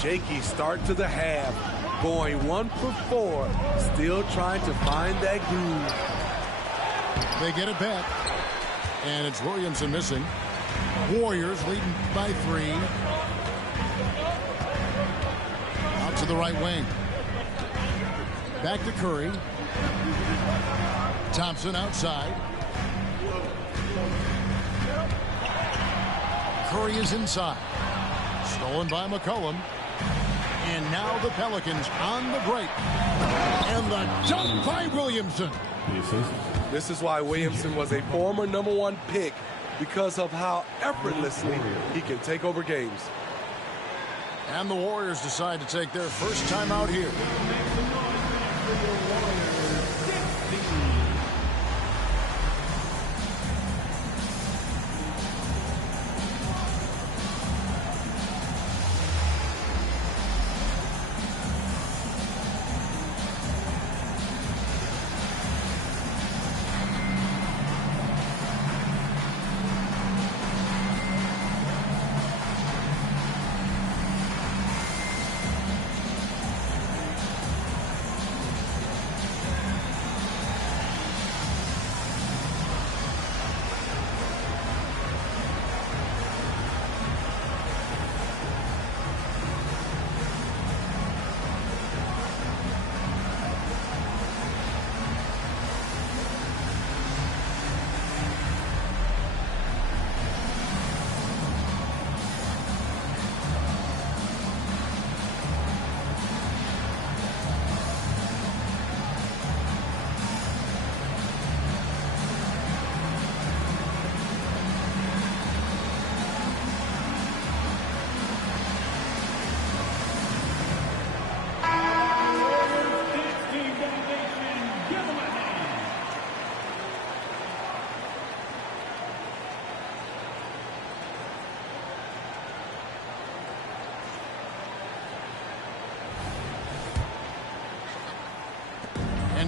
Shaky start to the half. Going 1 for 4. Still trying to find that groove. They get it back. And it's Williamson missing. Warriors leading by 3. Out to the right wing. Back to Curry. Thompson outside. Curry is inside. Stolen by McCollum. And now the Pelicans on the break. And the dunk by Williamson. This is why Williamson was a former #1 pick, because of how effortlessly he can take over games. And the Warriors decide to take their first time out here.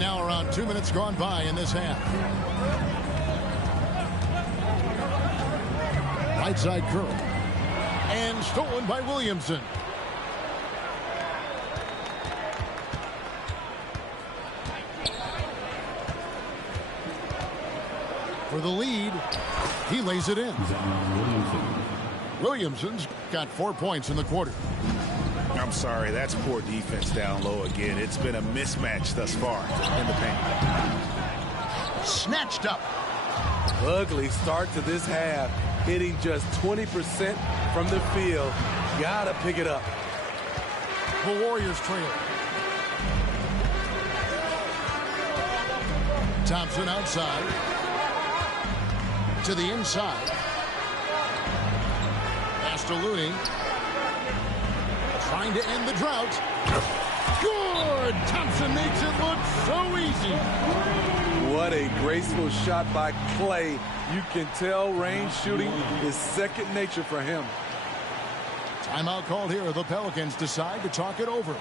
And now around 2 minutes gone by in this half. Right side curl. And stolen by Williamson. For the lead, he lays it in. Williamson's got 4 points in the quarter. I'm sorry, that's poor defense down low again. It's been a mismatch thus far in the paint. Snatched up. Ugly start to this half. Hitting just 20% from the field. Gotta pick it up. The Warriors trail. Thompson outside. To the inside. Pass to Looney. Trying to end the drought. Good! Thompson makes it look so easy. What a graceful shot by Clay. You can tell range shooting is second nature for him. Timeout called here. The Pelicans decide to talk it over.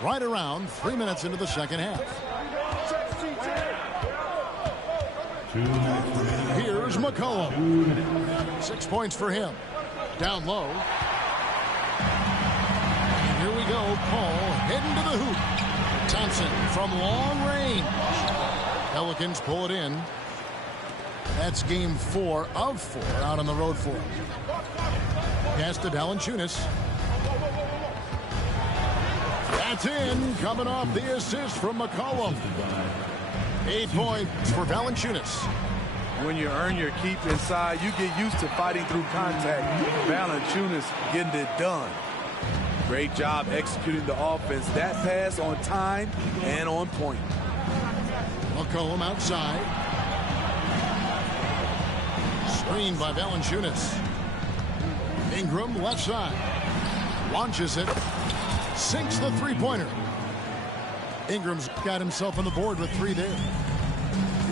Right around 3 minutes into the second half. Here's McCollum. 6 points for him. Down low. And here we go. Paul heading to the hoop. Thompson from long range. Pelicans pull it in. That's game 4 of 4 out on the road for him. Pass to Valanciunas. That's in, coming off the assist from McCollum. 8 points for Valanciunas. When you earn your keep inside, you get used to fighting through contact. Valanciunas getting it done. Great job executing the offense. That pass on time and on point. McCollum outside. Screened by Valanciunas. Ingram left side. Launches it. Sinks the three-pointer. Ingram's got himself on the board with 3 there.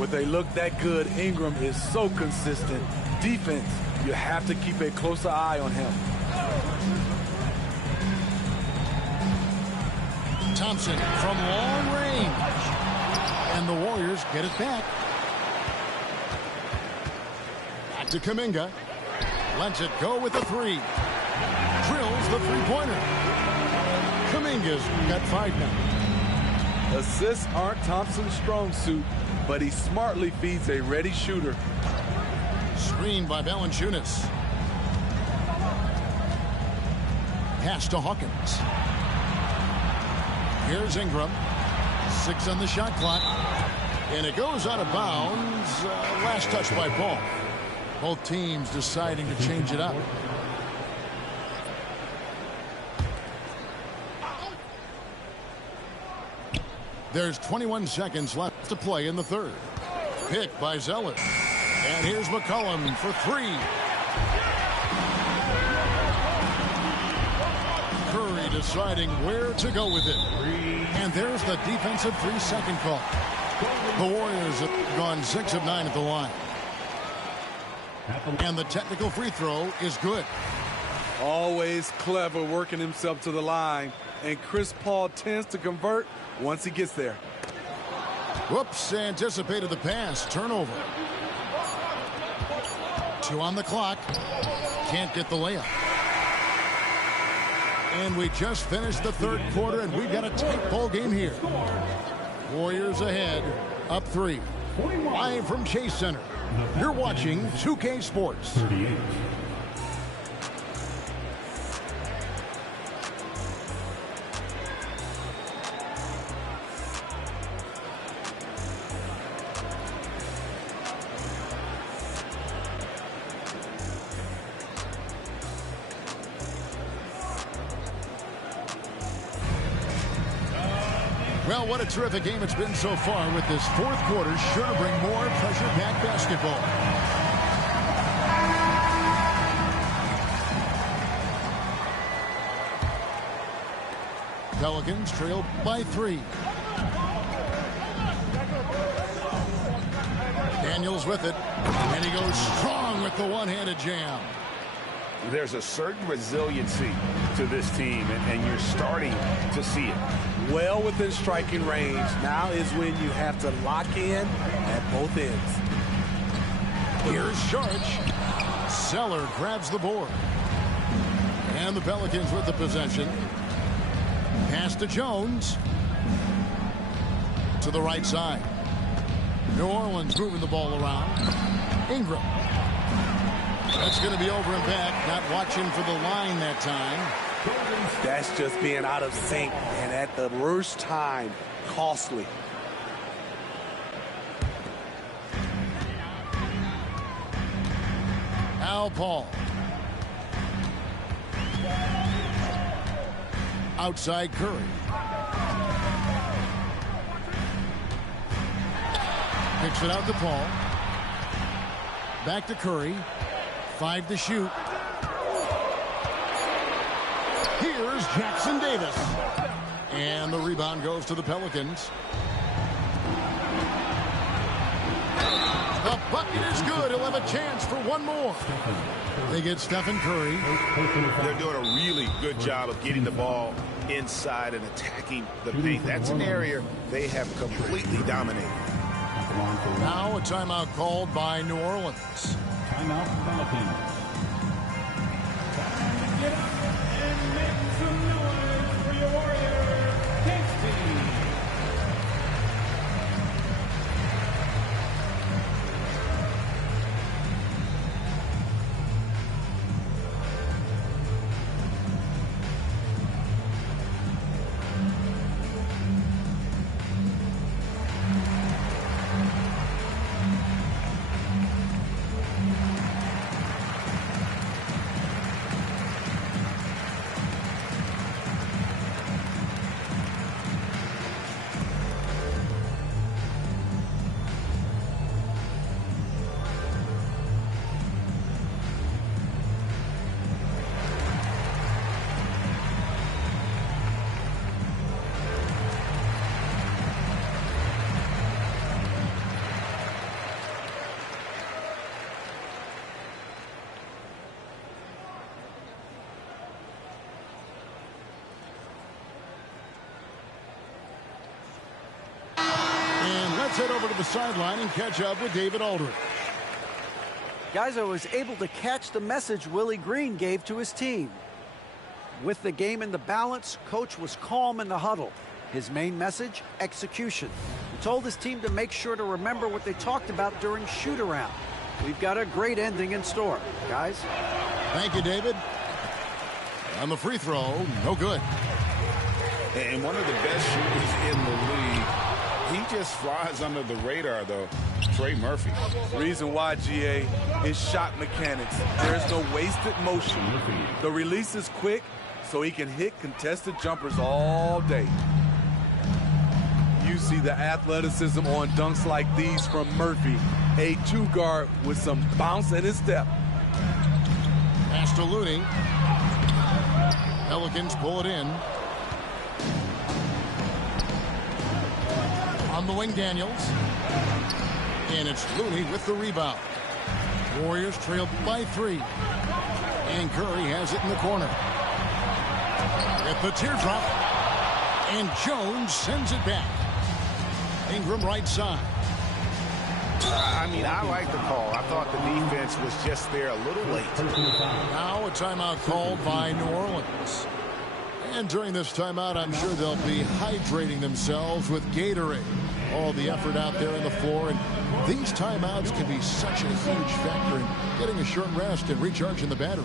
With a look that good, Ingram is so consistent. Defense, you have to keep a closer eye on him. Thompson from long range. And the Warriors get it back. Back to Kuminga. Lets it go with the 3. Drills the three-pointer. Kuminga's got 5 now. Assists aren't Thompson's strong suit, but he smartly feeds a ready shooter. Screened by Valanciunas. Pass to Hawkins. Here's Ingram. 6 on the shot clock. And it goes out of bounds. Last touch by Paul. Both teams deciding to change it up. There's 21 seconds left to play in the third. Pick by Zeller. And here's McCollum for 3. Curry deciding where to go with it. And there's the defensive 3-second call. The Warriors have gone 6 of 9 at the line. And the technical free throw is good. Always clever working himself to the line. And Chris Paul tends to convert once he gets there. Whoops, anticipated the pass. Turnover. 2 on the clock. Can't get the layup. And we just finished the third quarter, and we've got a tight ball game here. Warriors ahead, up 3. Live from Chase Center. You're watching 2K Sports. 38. Well, what a terrific game it's been so far, with this fourth quarter sure to bring more pressure-packed basketball. Pelicans trail by 3. Daniels with it, and he goes strong with the one-handed jam. There's a certain resiliency to this team, and you're starting to see it. Well within striking range. Now is when you have to lock in at both ends. Here's Sharch. Zeller grabs the board. And the Pelicans with the possession. Pass to Jones. To the right side. New Orleans moving the ball around. Ingram. That's going to be over and back. Not watching for the line that time. That's just being out of sync, and at the worst time, costly. Al Paul. Outside Curry. Picks it out to Paul. Back to Curry. 5 to shoot. Here's Jackson Davis. And the rebound goes to the Pelicans. The bucket is good. He'll have a chance for one more. They get Stephen Curry. They're doing a really good job of getting the ball inside and attacking the paint. That's an area they have completely dominated. Now a timeout called by New Orleans. Timeout, Pelicans. Get up and make some noise for your Warrior, Casey. Let's head over to the sideline and catch up with David Aldridge. Guys, I was able to catch the message Willie Green gave to his team. With the game in the balance, Coach was calm in the huddle. His main message, execution. He told his team to make sure to remember what they talked about during shoot-around. We've got a great ending in store, guys. Thank you, David. On the free throw, no good. And one of the best shooters in the league. He just flies under the radar, though. Trey Murphy. Reason why, GA, is shot mechanics. There's no wasted motion. The release is quick, so he can hit contested jumpers all day. You see the athleticism on dunks like these from Murphy, a two-guard with some bounce in his step. Pass to Looney. Pelicans pull it in. On the wing, Daniels. And it's Looney with the rebound. Warriors trailed by 3. And Curry has it in the corner. At the teardrop. And Jones sends it back. Ingram right side. I mean, I like the call. I thought the defense was just there a little late. Now a timeout called by New Orleans. And during this timeout, I'm sure they'll be hydrating themselves with Gatorade. All the effort out there on the floor. And these timeouts can be such a huge factor in getting a short rest and recharging the battery.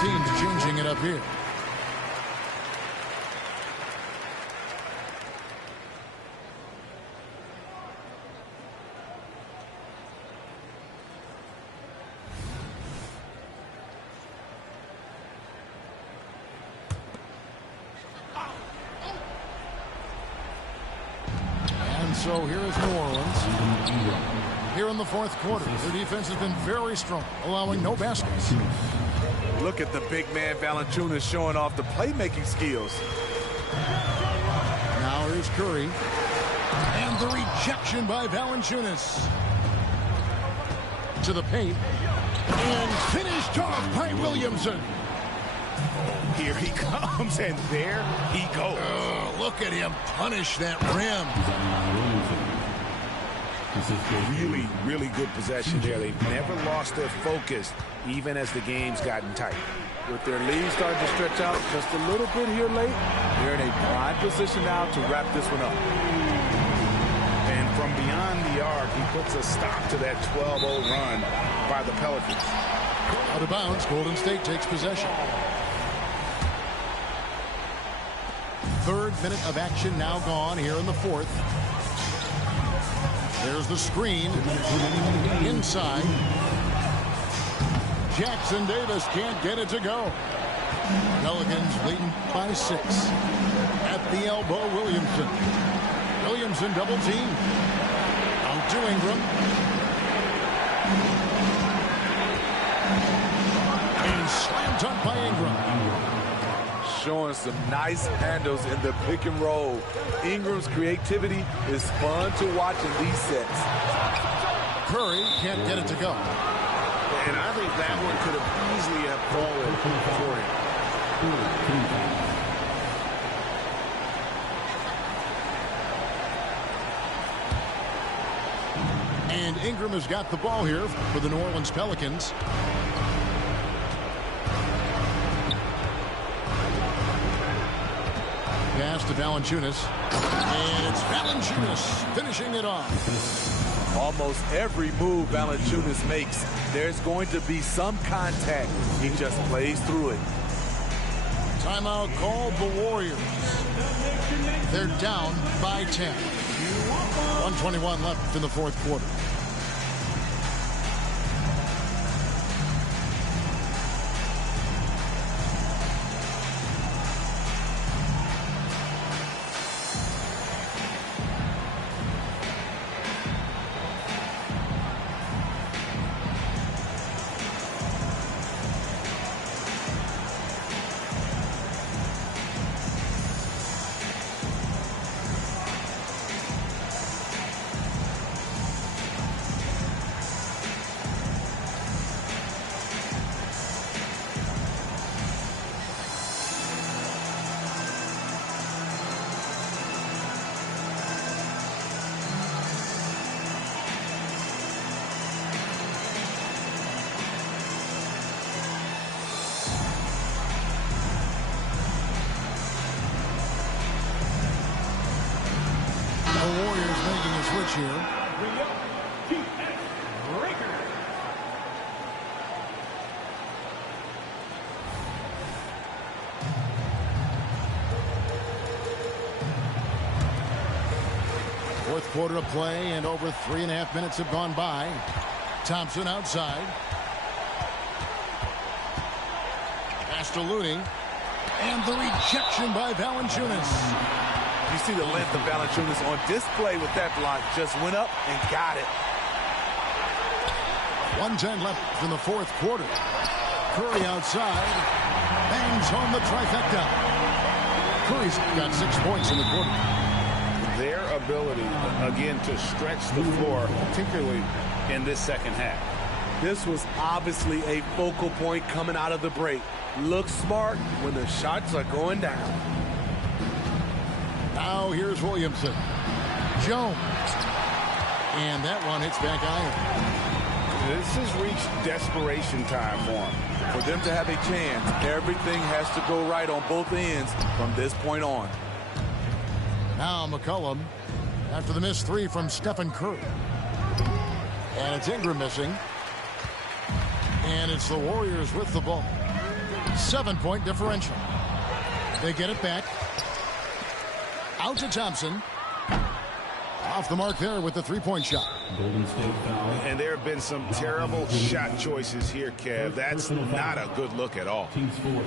Teams changing it up here. And so here is New Orleans. Here in the fourth quarter, their defense has been very strong, allowing no baskets. Look at the big man Valanciunas showing off the playmaking skills. Now here's Curry. And the rejection by Valanciunas. To the paint. And finished off by Williamson. Here he comes, and there he goes. Oh, look at him punish that rim. Really, really good possession there. They've never lost their focus, even as the game's gotten tight. With their lead starting to stretch out just a little bit here late, they're in a prime position now to wrap this one up. And from beyond the arc, he puts a stop to that 12-0 run by the Pelicans. Out of bounds, Golden State takes possession. Third minute of action now gone here in the fourth. There's the screen. Inside. Jackson Davis can't get it to go. Pelicans leading by 6. At the elbow, Williamson. Williamson double team. Out to Ingram. And slam dunk by Ingram. Showing some nice handles in the pick and roll. Ingram's creativity is fun to watch in these sets. Curry can't get it to go. And I think that one could have easily have fallen for him. And Ingram has got the ball here for the New Orleans Pelicans. Pass to Valanciunas. And it's Valanciunas finishing it off. Almost every move Valanciunas makes, there's going to be some contact. He just plays through it. Timeout called the Warriors. They're down by 10. 1:21 left in the fourth quarter. this year. Fourth quarter of play, and over 3.5 minutes have gone by. Thompson outside. Pass to Looney. And the rejection by Valanciunas. You see the length of Valanciunas on display with that block. Just went up and got it. 1:10 left in the fourth quarter. Curry outside. Bangs home the trifecta. Curry's got 6 points in the quarter. Their ability, again, to stretch the floor, particularly in this second half. This was obviously a focal point coming out of the break. Look smart when the shots are going down. Now here's Williamson. Jones. And that one hits back iron. This has reached desperation time for them. For them to have a chance, everything has to go right on both ends from this point on. Now McCollum after the missed 3 from Stephen Curry. And it's Ingram missing. And it's the Warriors with the ball. 7-point differential. They get it back. Out to Thompson. Off the mark there with the 3-point shot. Golden State foul. And there have been some terrible shot choices here, Kev. That's not a good look at all. Team's fourth.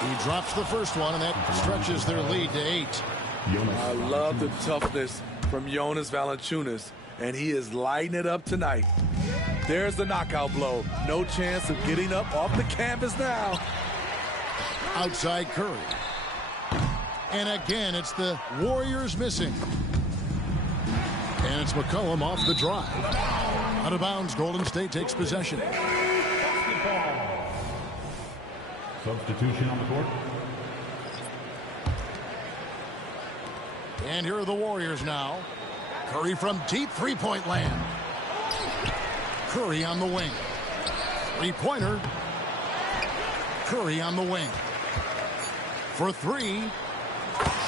He drops the first one, and that stretches their lead to 8. I love the toughness from Jonas Valanciunas, and he is lighting it up tonight. There's the knockout blow. No chance of getting up off the canvas now. Outside Curry. And again, it's the Warriors missing. And it's McCollum off the drive. Out of bounds, Golden State takes possession. Substitution on the court. And here are the Warriors now. Curry from deep three-point land. Curry on the wing. Three-pointer. Curry on the wing. For 3.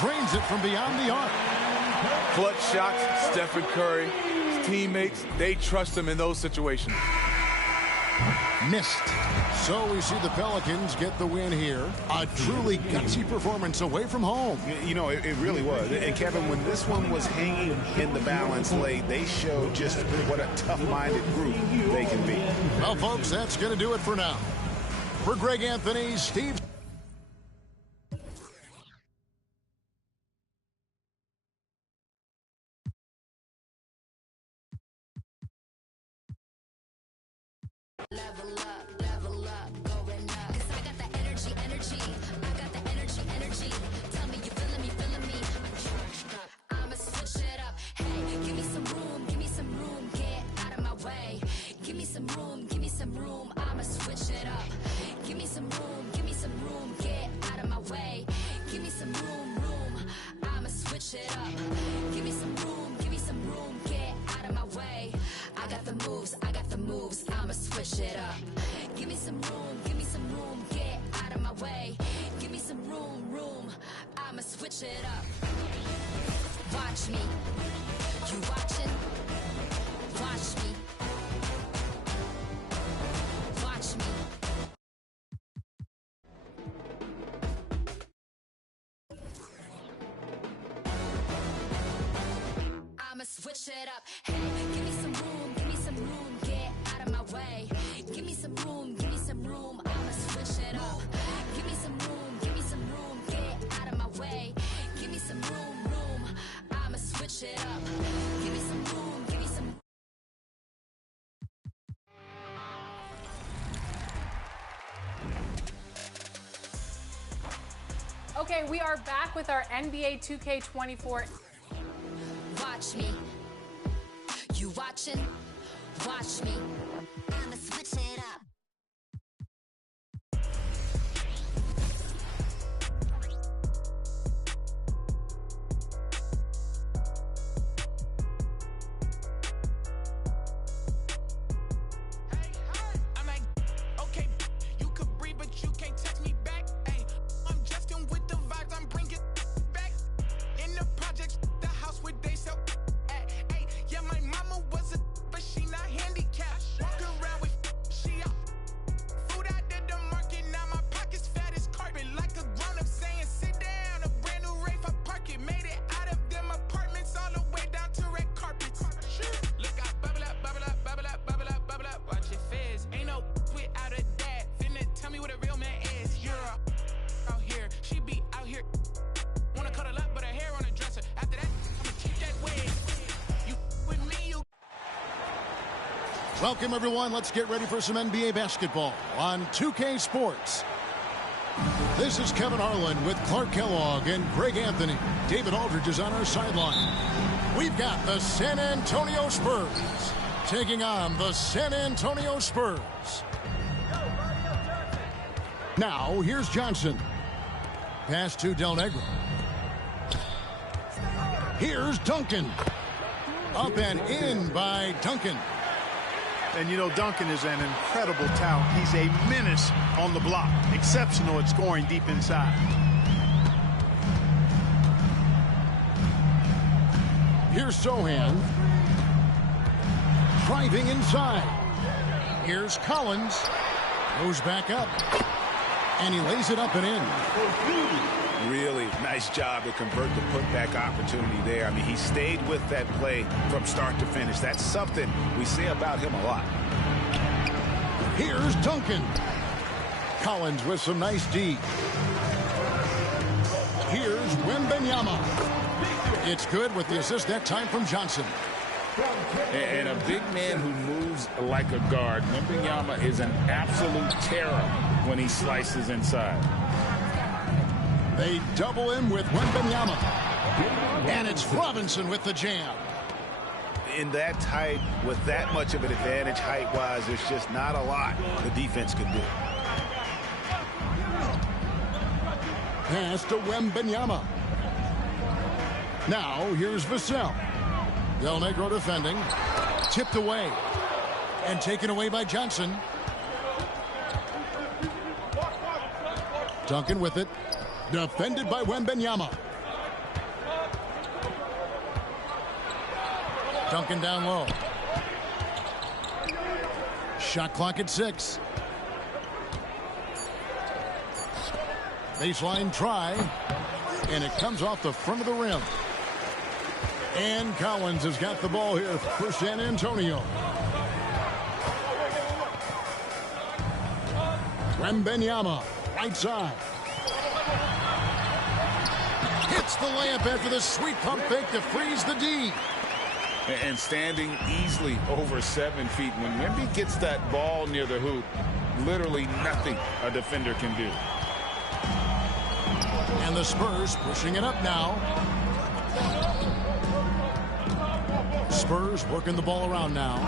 Drains it from beyond the arc. Clutch shots, Stephen Curry. His teammates, they trust him in those situations. Missed. So we see the Pelicans get the win here. A truly gutsy performance away from home. You know, it really was. And Kevin, when this one was hanging in the balance late, they showed just what a tough-minded group they can be. Well, folks, that's going to do it for now. For Greg Anthony, Steve. Level up, going up. 'Cause I got the energy. I got the energy. Tell me you feeling me. I'ma switch it up. Hey, give me some room, get out of my way. Give me some room, I'ma switch it up. Give me some room, get out of my way. Give me some room, I'ma switch it up. Give me some room, get out of my way. I got the moves, I'ma switch it up. Give me some room, get out of my way. Give me some room, I'ma switch it up. Watch me, you watching? Watch me. Watch me. I'ma switch it up. Hey, give me some room, get out of my way. Give me some room, I'ma switch it up. Give me some room, get out of my way. Give me some room, I'ma switch it up. Give me some room, Okay, we are back with our NBA 2K24. Watch me. You watching? Watch me. I'ma switch it up. I'm like, okay, you could breathe, but you can't touch me back. Ay, I'm Justin with the vibes, I'm bringing back. In the projects, the house where they sell. Ay, yeah, Welcome, everyone. Let's get ready for some NBA basketball on 2K Sports. This is Kevin Harlan with Clark Kellogg and Greg Anthony. David Aldridge is on our sideline. We've got the San Antonio Spurs taking on the San Antonio Spurs. Now, here's Johnson. Pass to Del Negro. Here's Duncan. Up and in by Duncan. And you know, Duncan is an incredible talent. He's a menace on the block. Exceptional at scoring deep inside. Here's Sohan. Driving inside. Here's Collins. Goes back up. And he lays it up and in. Really nice job to convert the putback opportunity there. I mean, he stayed with that play from start to finish. That's something we say about him a lot. Here's Duncan. Collins with some nice D. Here's Wembanyama. It's good with the assist that time from Johnson. And a big man who moves like a guard. Wembanyama is an absolute terror when he slices inside. They double him with Wembanyama. And it's Robinson with the jam. In that tight, with that much of an advantage height-wise, there's just not a lot the defense can do. Pass to Wembanyama. Now, here's Vassell. Del Negro defending. Tipped away. And taken away by Johnson. Duncan with it. Defended by Wembanyama. Duncan down low. Shot clock at 6. Baseline try. And it comes off the front of the rim. And Collins has got the ball here for San Antonio. Wembanyama, right side. Hits the layup after the sweet pump fake to freeze the D. And standing easily over 7 feet. When Wemby gets that ball near the hoop, literally nothing a defender can do. And the Spurs pushing it up now. Spurs working the ball around now.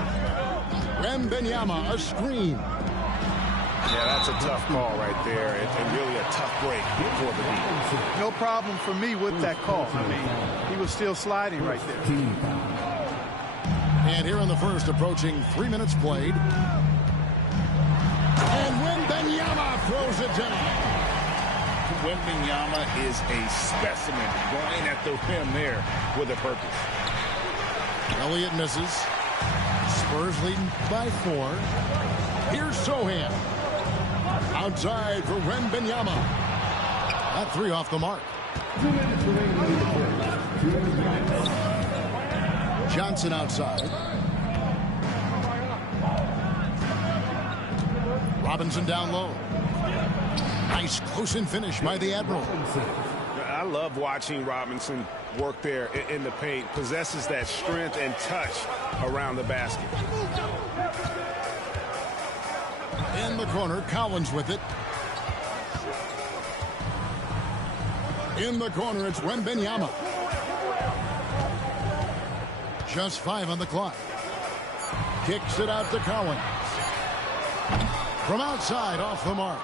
Wembanyama, a screen. Yeah, that's a tough call right there. And really a tough break for the defense. No problem for me with that call. I mean, he was still sliding right there. And here in the first, approaching 3 minutes played. And Wembanyama throws it down. Wembanyama is a specimen going at the rim there with a purpose. Elliott misses. Spurs leading by 4. Here's Sohan. Outside for Wembanyama. That 3 off the mark. Johnson outside. Robinson down low. Nice close-in finish by the Admiral. I love watching Robinson work there in the paint. Possesses that strength and touch around the basket. In the corner, Collins with it. In the corner, it's Wembanyama. Just 5 on the clock. Kicks it out to Collins. From outside, off the mark.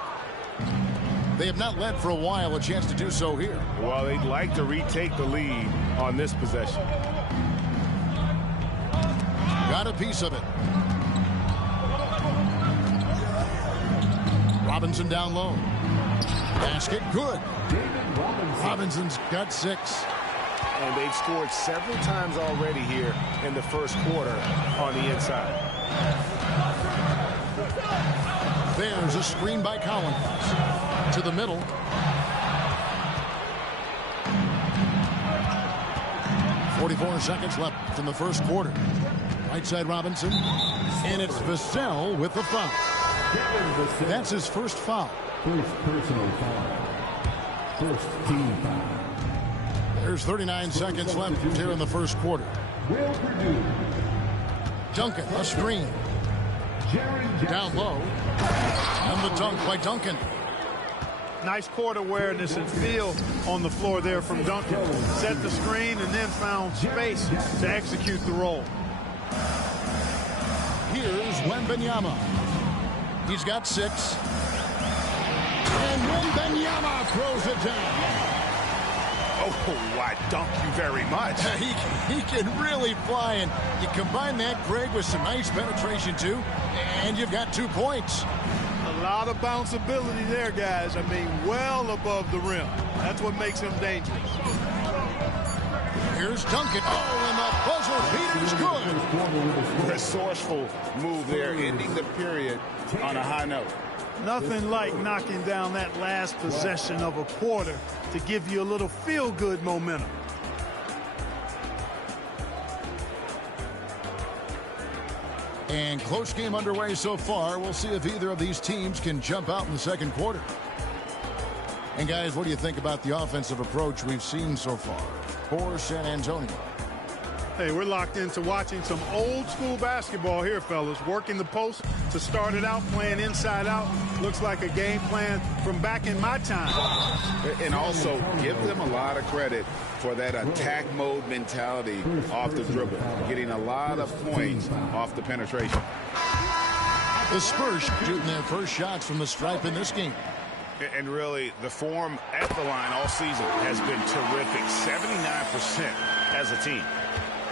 They have not led for a while. A chance to do so here. Well, they'd like to retake the lead on this possession. Got a piece of it. Robinson down low. Basket good. Robinson's got 6. And they've scored several times already here in the first quarter on the inside. There's a screen by Collins. To the middle. .44 seconds left in the first quarter. Right side Robinson. And it's Vassell with the foul. That's his first foul. First personal foul. First team foul. There's 39 seconds left here in the first quarter. Duncan, a screen. Down low. And the dunk by Duncan. Nice court awareness and feel on the floor there from Duncan. Set the screen and then found space to execute the roll. Here's Wembanyama. He's got 6. And Wembanyama throws it down. Oh, I dunk you very much. He can really fly, and you combine that, Greg, with some nice penetration, too, and you've got 2 points. A lot of bounceability there, guys. I mean, well above the rim. That's what makes him dangerous. Here's Duncan. Oh, and the buzzer beater's good. Resourceful move there, ending the period on a high note. Nothing like knocking down that last possession of a quarter to give you a little feel-good momentum. And close game underway so far. We'll see if either of these teams can jump out in the second quarter. And guys, what do you think about the offensive approach we've seen so far for San Antonio? Hey, we're locked into watching some old school basketball here, fellas. Working the post to start it out, playing inside out. Looks like a game plan from back in my time. And also give them a lot of credit for that attack mode mentality off the dribble, getting a lot of points off the penetration. The Spurs shooting their first shots from the stripe in this game. And really, the form at the line all season has been terrific. 79% as a team.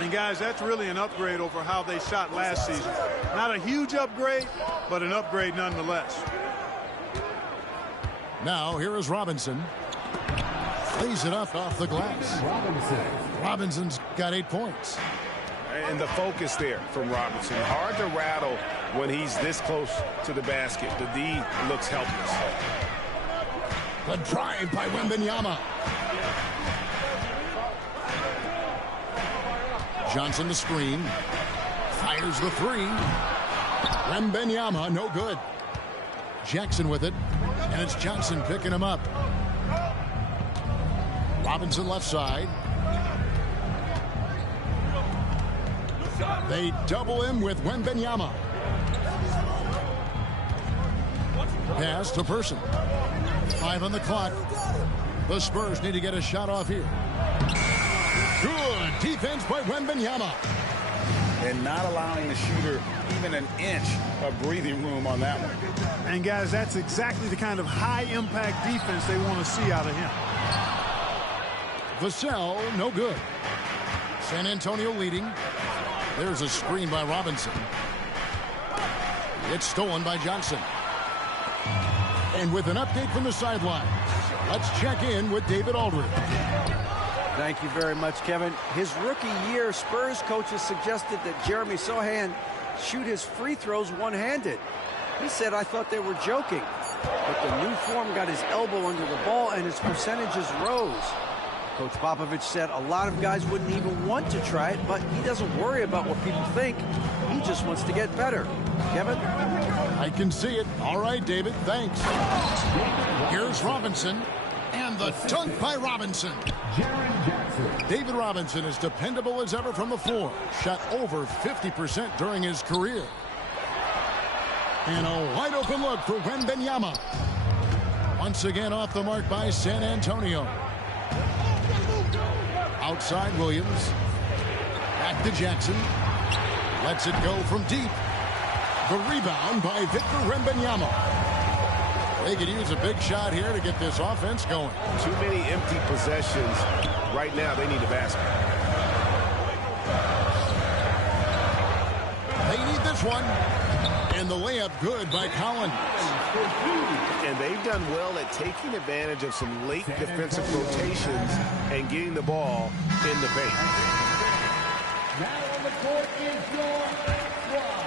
And guys, that's really an upgrade over how they shot last season. Not a huge upgrade, but an upgrade nonetheless. Now, here is Robinson. Lays it off the glass. Robinson's got 8 points. And the focus there from Robinson. Hard to rattle when he's this close to the basket. The D looks helpless. The drive by Wembanyama. Johnson the screen. Fires the 3. Wembanyama, no good. Jackson with it. And it's Johnson picking him up. Robinson left side. They double him with Wembanyama. Pass to Person. 5 on the clock. The Spurs need to get a shot off here. Good defense by Wembanyama. And not allowing the shooter even an inch of breathing room on that one. And guys, that's exactly the kind of high-impact defense they want to see out of him. Vassell, no good. San Antonio leading. There's a screen by Robinson. It's stolen by Johnson. And with an update from the sideline, let's check in with David Aldridge. Thank you very much, Kevin. His rookie year, Spurs coaches suggested that Jeremy Sohan shoot his free throws one-handed. He said, I thought they were joking. But the new form got his elbow under the ball and his percentages rose. Coach Popovich said a lot of guys wouldn't even want to try it, but he doesn't worry about what people think. He just wants to get better. Kevin? I can see it. All right, David, thanks. Here's Robinson, and the dunk by Robinson. David Robinson is dependable as ever from the floor. Shot over 50% during his career. And a wide open look for Wembanyama. Once again off the mark by San Antonio. Outside Williams. Back to Jackson. Lets it go from deep. The rebound by Victor Wembanyama. They could use a big shot here to get this offense going. Too many empty possessions. Right now, they need a basket. They need this one. And the layup good by Collins. And they've done well at taking advantage of some late defensive rotations and getting the ball in the paint. Now on the court is your squad.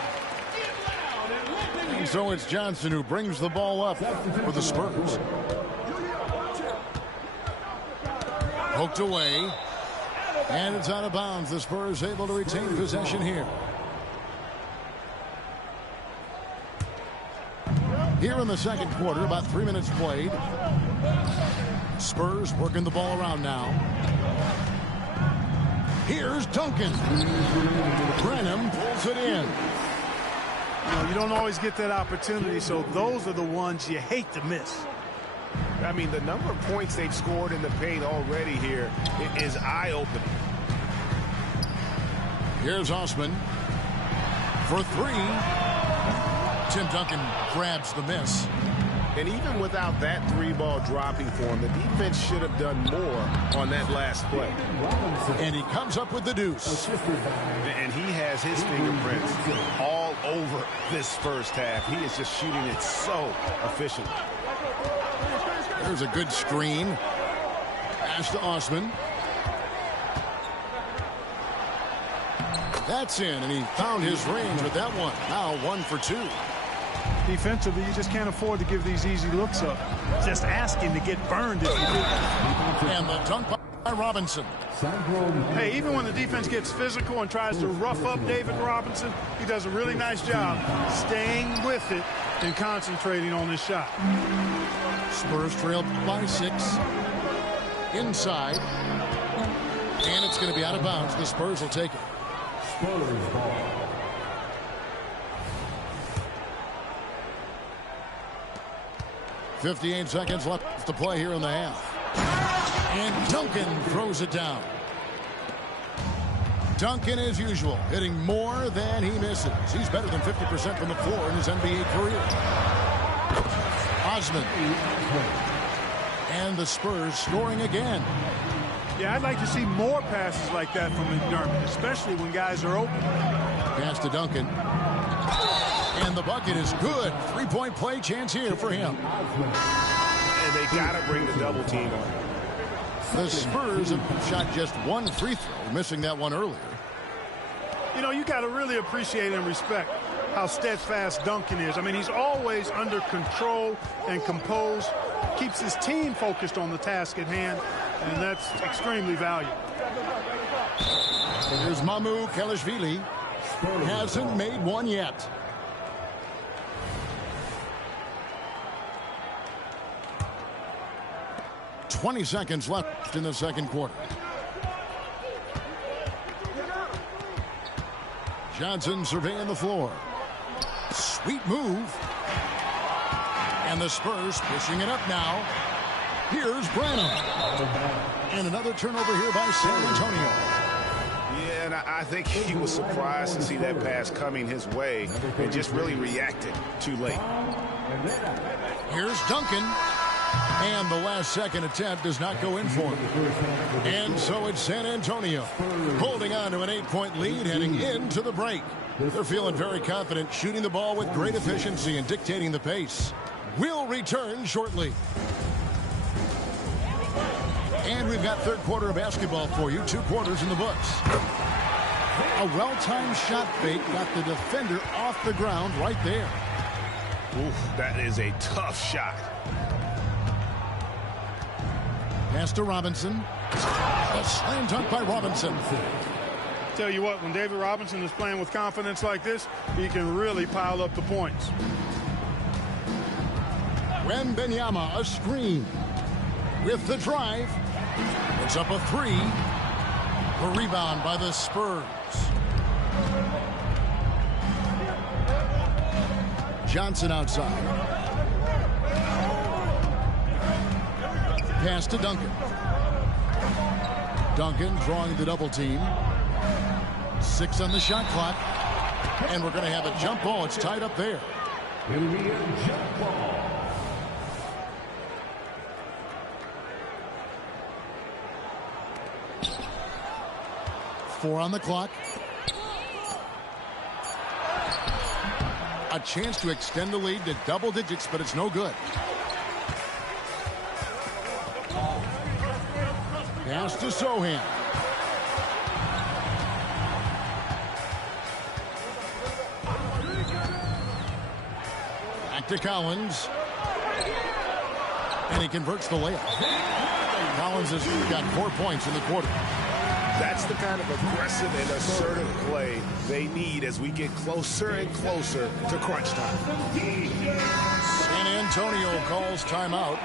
Get loud and let And so it's Johnson who brings the ball up for the Spurs. Poked away. And it's out of bounds. The Spurs able to retain possession here. Here in the second quarter, about 3 minutes played. Spurs working the ball around now. Here's Duncan. Brenham pulls it in. You don't always get that opportunity, so those are the ones you hate to miss. I mean, the number of points they've scored in the paint already here is eye-opening. Here's Osman for three. Tim Duncan grabs the miss. And even without that three-ball dropping for him, the defense should have done more on that last play. And he comes up with the deuce. And he has his fingerprints all over this first half. He is just shooting it so efficiently. There's a good screen. Pass to Osman. That's in, and he found his range with that one. Now 1 for 2. Defensively, you just can't afford to give these easy looks up. Just asking to get burned if you do. And the dunk by Robinson. Hey, even when the defense gets physical and tries to rough up David Robinson, he does a really nice job staying with it and concentrating on his shot. Spurs trail by 6. Inside. And it's going to be out of bounds. The Spurs will take it. Spurs ball. 58 seconds left to play here in the half. And Duncan throws it down. Duncan, as usual, hitting more than he misses. He's better than 50% from the floor in his NBA career. Osman. And the Spurs scoring again. Yeah, I'd like to see more passes like that from McDermott, especially when guys are open. Pass to Duncan. And the bucket is good. Three-point play chance here for him. And they got to bring the double team on. The Spurs have shot just one free throw, missing that one earlier. You know, you got to really appreciate and respect how steadfast Duncan is. I mean, he's always under control and composed, keeps his team focused on the task at hand, and that's extremely valuable. Here's Mamu Kelishvili. Hasn't made one yet. "20 seconds left in the second quarter. Johnson surveying the floor. Sweet move. And the Spurs pushing it up now. Here's Branham. And another turnover here by San Antonio. Yeah, and I think he was surprised to see that pass coming his way and just really reacted too late. Here's Duncan. And the last second attempt does not go in for him. And so it's San Antonio holding on to an 8-point lead heading into the break. They're feeling very confident, shooting the ball with great efficiency and dictating the pace. We'll return shortly. And we've got third quarter of basketball for you. 2 quarters in the books. A well-timed shot fake got the defender off the ground right there. Oof, that is a tough shot. Pass to Robinson. A slam dunk by Robinson. Tell you what, when David Robinson is playing with confidence like this, he can really pile up the points. Wembanyama, a screen. With the drive. It's up a 3. The rebound by the Spurs. Johnson outside. Pass to Duncan. Duncan drawing the double team. 6 on the shot clock. And we're going to have a jump ball. It's tied up there. It'll be a jump ball. Four on the clock. A chance to extend the lead to double digits, but it's no good. Pass to Sohan. Back to Collins. And he converts the layup. Collins has got 4 points in the quarter. That's the kind of aggressive and assertive play they need as we get closer and closer to crunch time. San Antonio calls timeout.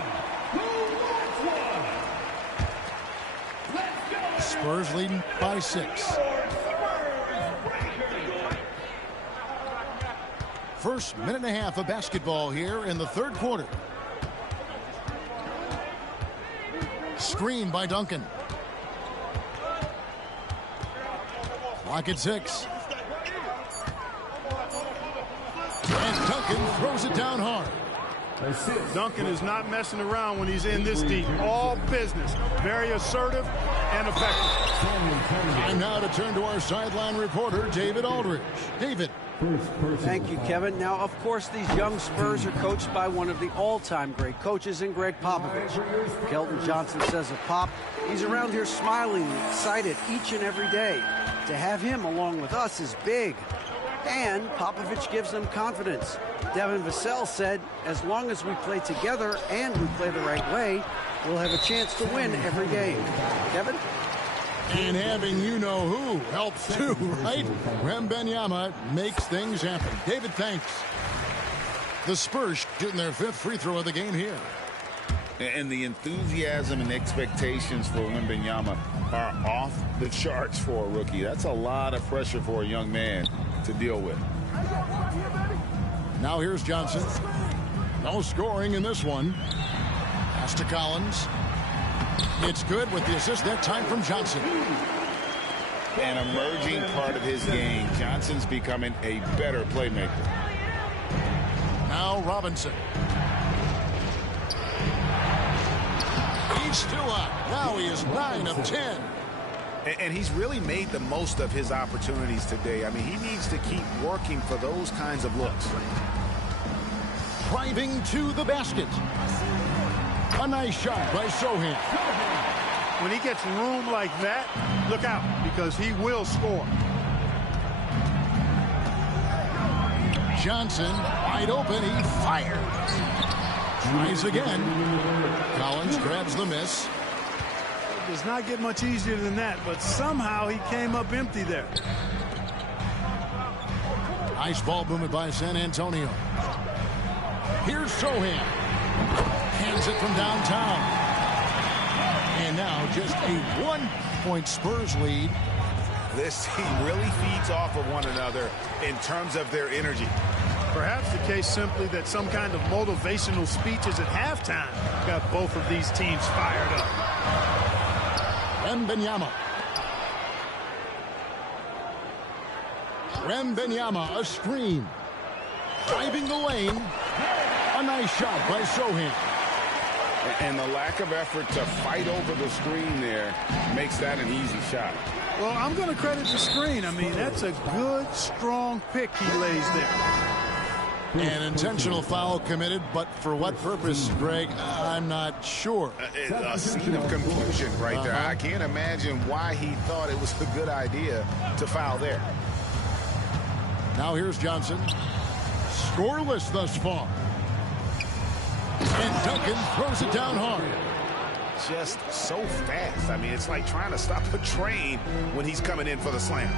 Spurs leading by 6. First minute and a half of basketball here in the third quarter. Screen by Duncan. Lock at 6. And Duncan throws it down hard. Duncan is not messing around when he's in this deep. All business. Very assertive and effective. Time now to turn to our sideline reporter, David Aldridge. David. Thank you, Kevin. Now, of course, these young Spurs are coached by one of the all-time great coaches in Greg Popovich. Kelton Johnson says of Pop, he's around here smiling and excited each and every day. To have him along with us is big. And Popovich gives them confidence. Devin Vassell said, as long as we play together and we play the right way, we'll have a chance to win every game. Kevin? And having you-know-who helps too, right? Wembanyama makes things happen. David, thanks. The Spurs shooting their 5th free throw of the game here. And the enthusiasm and expectations for Wembanyama are off the charts for a rookie. That's a lot of pressure for a young man to deal with. Now here's Johnson. No scoring in this one. Pass to Collins. It's good with the assist that time from Johnson. An emerging part of his game. Johnson's becoming a better playmaker. Now Robinson. He's still up. Now he is 9 of 10. And he's really made the most of his opportunities today. I mean, he needs to keep working for those kinds of looks. Driving to the basket. A nice shot by Sohan. When he gets room like that, look out, because he will score. Johnson, wide open, he fires. Tries again. Collins grabs the miss. It does not get much easier than that, but somehow he came up empty there. Nice ball movement by San Antonio. Here's Sohan. Hands it from downtown. And now just a 1-point Spurs lead. This team really feeds off of one another in terms of their energy. Perhaps the case simply that some kind of motivational speeches at halftime got both of these teams fired up. Wembanyama. Wembanyama, a screen. Driving the lane. A nice shot by Sohan. And the lack of effort to fight over the screen there makes that an easy shot. Well, I'm going to credit the screen. I mean, that's a good, strong pick he lays there. An intentional foul committed, but for what purpose, Greg? I'm not sure. A scene of confusion right there. I can't imagine why he thought it was a good idea to foul there. Now here's Johnson. Scoreless thus far. And Duncan throws it down hard. Just so fast. I mean, it's like trying to stop a train when he's coming in for the slam.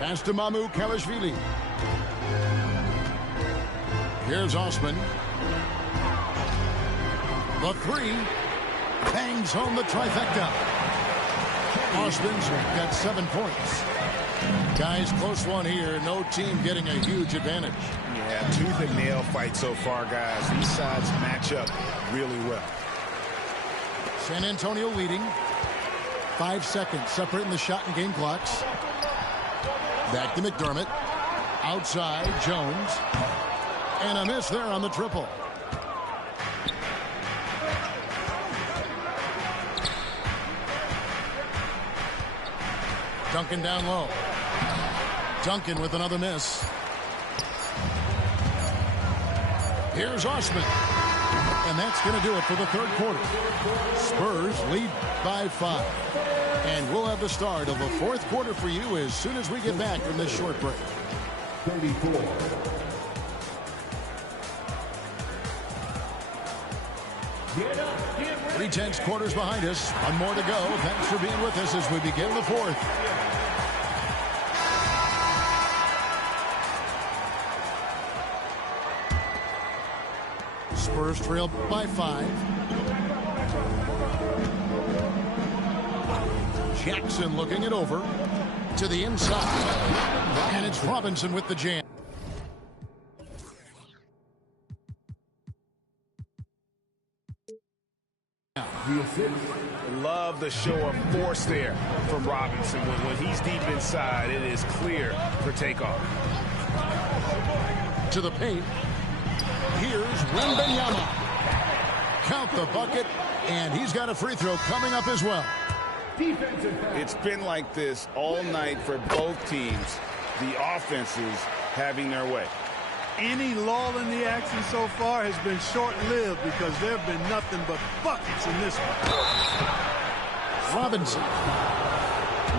Pass to Mamu Kalashvili. Here's Osman. The 3. Bangs home the trifecta. Osman's got 7 points. Guys, close one here. No team getting a huge advantage. Yeah, tooth and nail fight so far, guys. These sides match up really well. San Antonio leading. 5 seconds separating the shot and game clocks. Back to McDermott. Outside, Jones. And a miss there on the triple. Duncan down low. Duncan with another miss. Here's Osman. And that's going to do it for the third quarter. Spurs lead by 5. And we'll have the start of the fourth quarter for you as soon as we get back from this short break. 34. Get up, get ready. 3/10 quarters behind us. One more to go. Thanks for being with us as we begin the fourth. Spurs trail by 5. Jackson looking it over to the inside. And it's Robinson with the jam. Love the show of force there from Robinson. When he's deep inside, it is clear for takeoff. To the paint. Here's Wembanyama. Count the bucket, and he's got a free throw coming up as well. It's been like this all night for both teams. The offenses having their way. Any lull in the action so far has been short-lived because there have been nothing but buckets in this one. Robinson.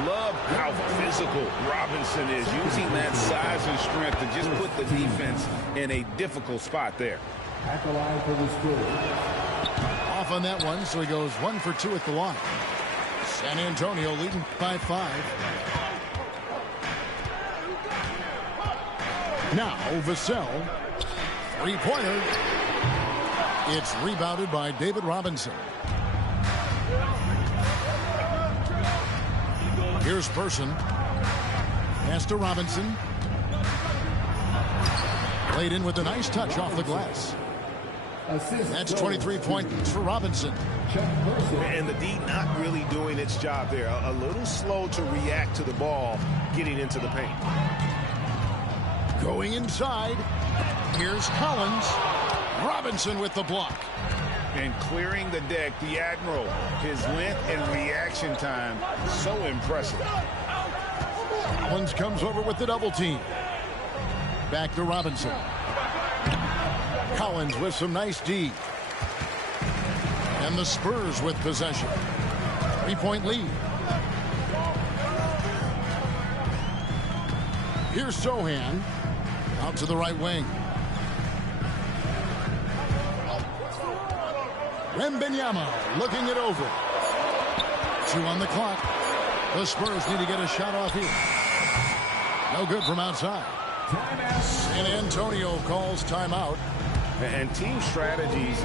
Love how physical Robinson is, using that size and strength to just put the defense in a difficult spot there. At the line for the score. Off on that one, so he goes 1 for 2 at the line. San Antonio leading by 5. Now, Vassell. Three-pointer. It's rebounded by David Robinson. Here's Person. Pass to Robinson. Played in with a nice touch off the glass. That's 23 points for Robinson. And the D not really doing its job there. A little slow to react to the ball getting into the paint. Going inside. Here's Collins. Robinson with the block. And clearing the deck, the Admiral. His length and reaction time, so impressive. Collins comes over with the double team. Back to Robinson. Collins with some nice D. And the Spurs with possession. 3-point lead. Here's Sohan. Out to the right wing. Wembanyama looking it over. 2 on the clock. The Spurs need to get a shot off here. No good from outside. San Antonio calls timeout. And team strategies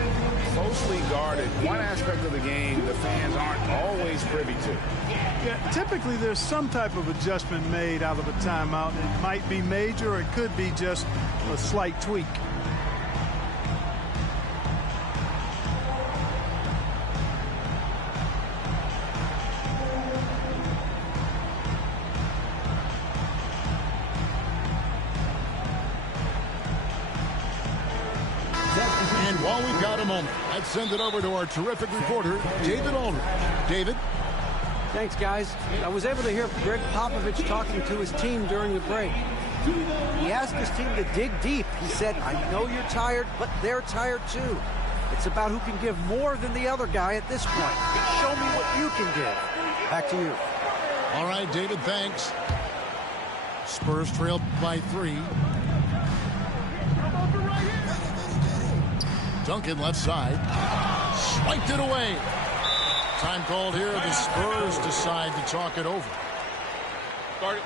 closely guarded. One aspect of the game the fans aren't always privy to. Yeah, typically there's some type of adjustment made out of a timeout. It might be major or it could be just a slight tweak. And while we've got a moment, let's send it over to our terrific reporter, David Aldridge. David? Thanks, guys. I was able to hear Greg Popovich talking to his team during the break. He asked his team to dig deep. He said, I know you're tired, but they're tired too. It's about who can give more than the other guy at this point. Show me what you can give. Back to you. All right, David, thanks. Spurs trailed by 3. Duncan left side. Swiped it away. Time called here. The Spurs decide to talk it over. Guard it.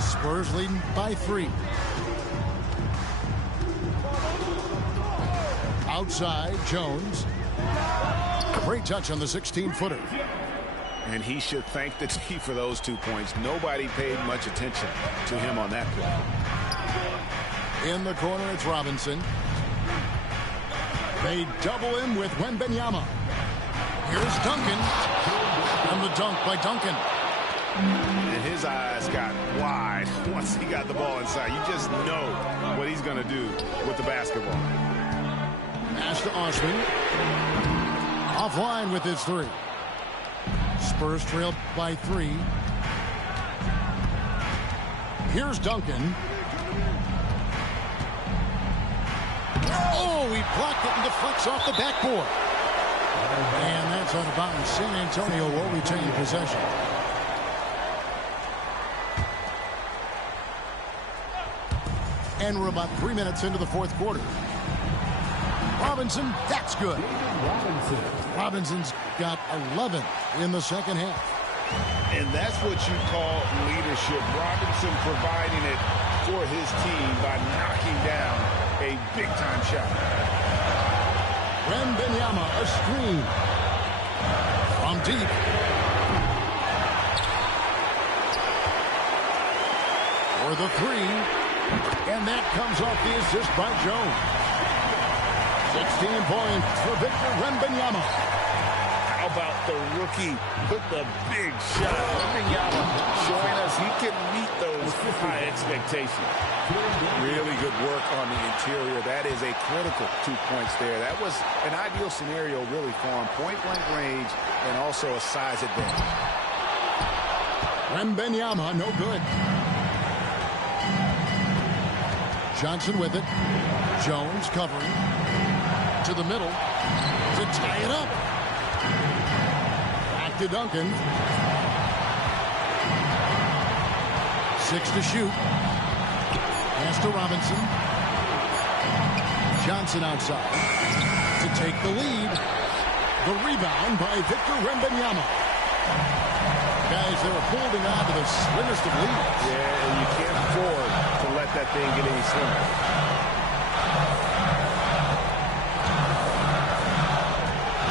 Spurs leading by 3. Outside, Jones. Great touch on the 16-footer. And he should thank the D for those 2 points. Nobody paid much attention to him on that play. In the corner, it's Robinson. They double him with Wembanyama. Here's Duncan. And the dunk by Duncan. And his eyes got wide once he got the ball inside. You just know what he's going to do with the basketball. Pass to Osman. Offline with his 3. Spurs trail by 3. Here's Duncan. Oh, he blocked it and deflects off the backboard. And that's out of bounds. San Antonio will retain possession. And we're about 3 minutes into the fourth quarter. Robinson, that's good. Robinson's got 11 in the second half. And that's what you call leadership. Robinson providing it for his team by knocking down a big-time shot. Wembanyama, a screen. From deep. For the 3. And that comes off the assist by Jones. 16 points for Victor Wembanyama. How about the rookie with the big shot? Wembanyama showing us he can meet those high expectations. Really good work on the interior. That is a critical 2 points there. That was an ideal scenario really for him. Point-blank range and also a size advantage. Wembanyama, no good. Johnson with it. Jones covering. To the middle. To tie it up. Back to Duncan. 6 to shoot. Pass to Robinson. Johnson outside. To take the lead. The rebound by Victor Wembanyama. Guys, they're holding on to the slimmest of leads. Yeah, and you can't afford to let that thing get any slimmer.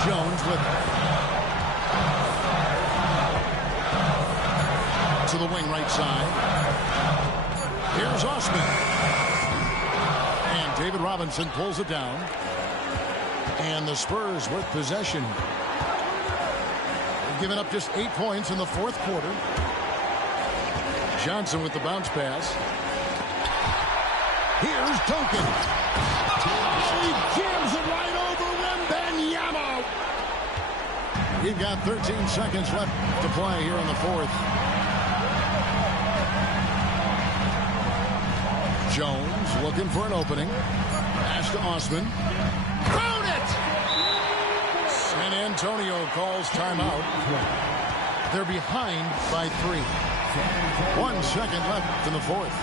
Jones with it. To the wing right side. Here's Osman. And David Robinson pulls it down. And the Spurs with possession. They've given up just 8 points in the fourth quarter. Johnson with the bounce pass. Here's Duncan. He jams it right over Wembanyama. We've got 13 seconds left to play here in the fourth. Jones looking for an opening. Pass to Osman. Found it! San Antonio calls timeout. They're behind by 3. 1 second left in the fourth.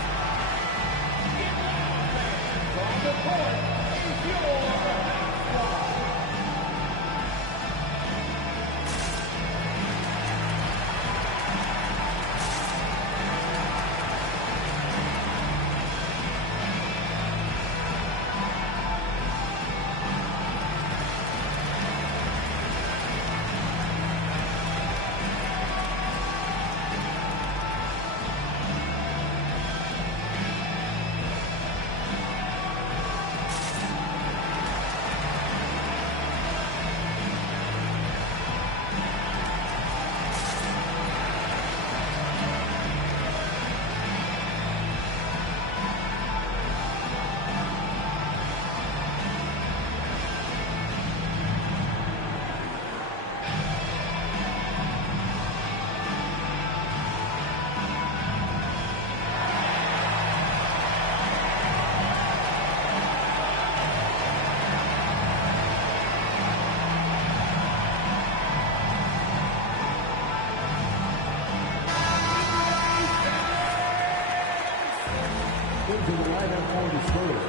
Into the lineup for the Spurs,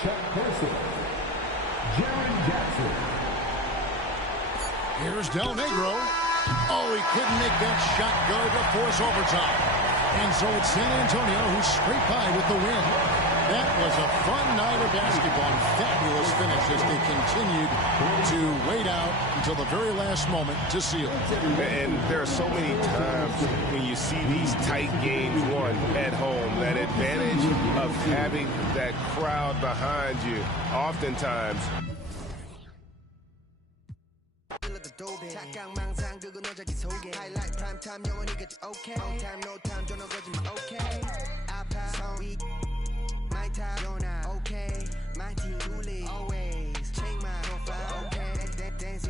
Chuck Person, Jaren Jackson. Here's Del Negro. Oh, he couldn't make that shot go to force overtime. And so it's San Antonio who scraped by with the win. That was a fun night of basketball and fabulous finish as they continued to wait out until the very last moment to seal. And there are so many times when you see these tight games won at home, that advantage of having that crowd behind you, oftentimes. Okay, my team always change my profile. Okay, dancing.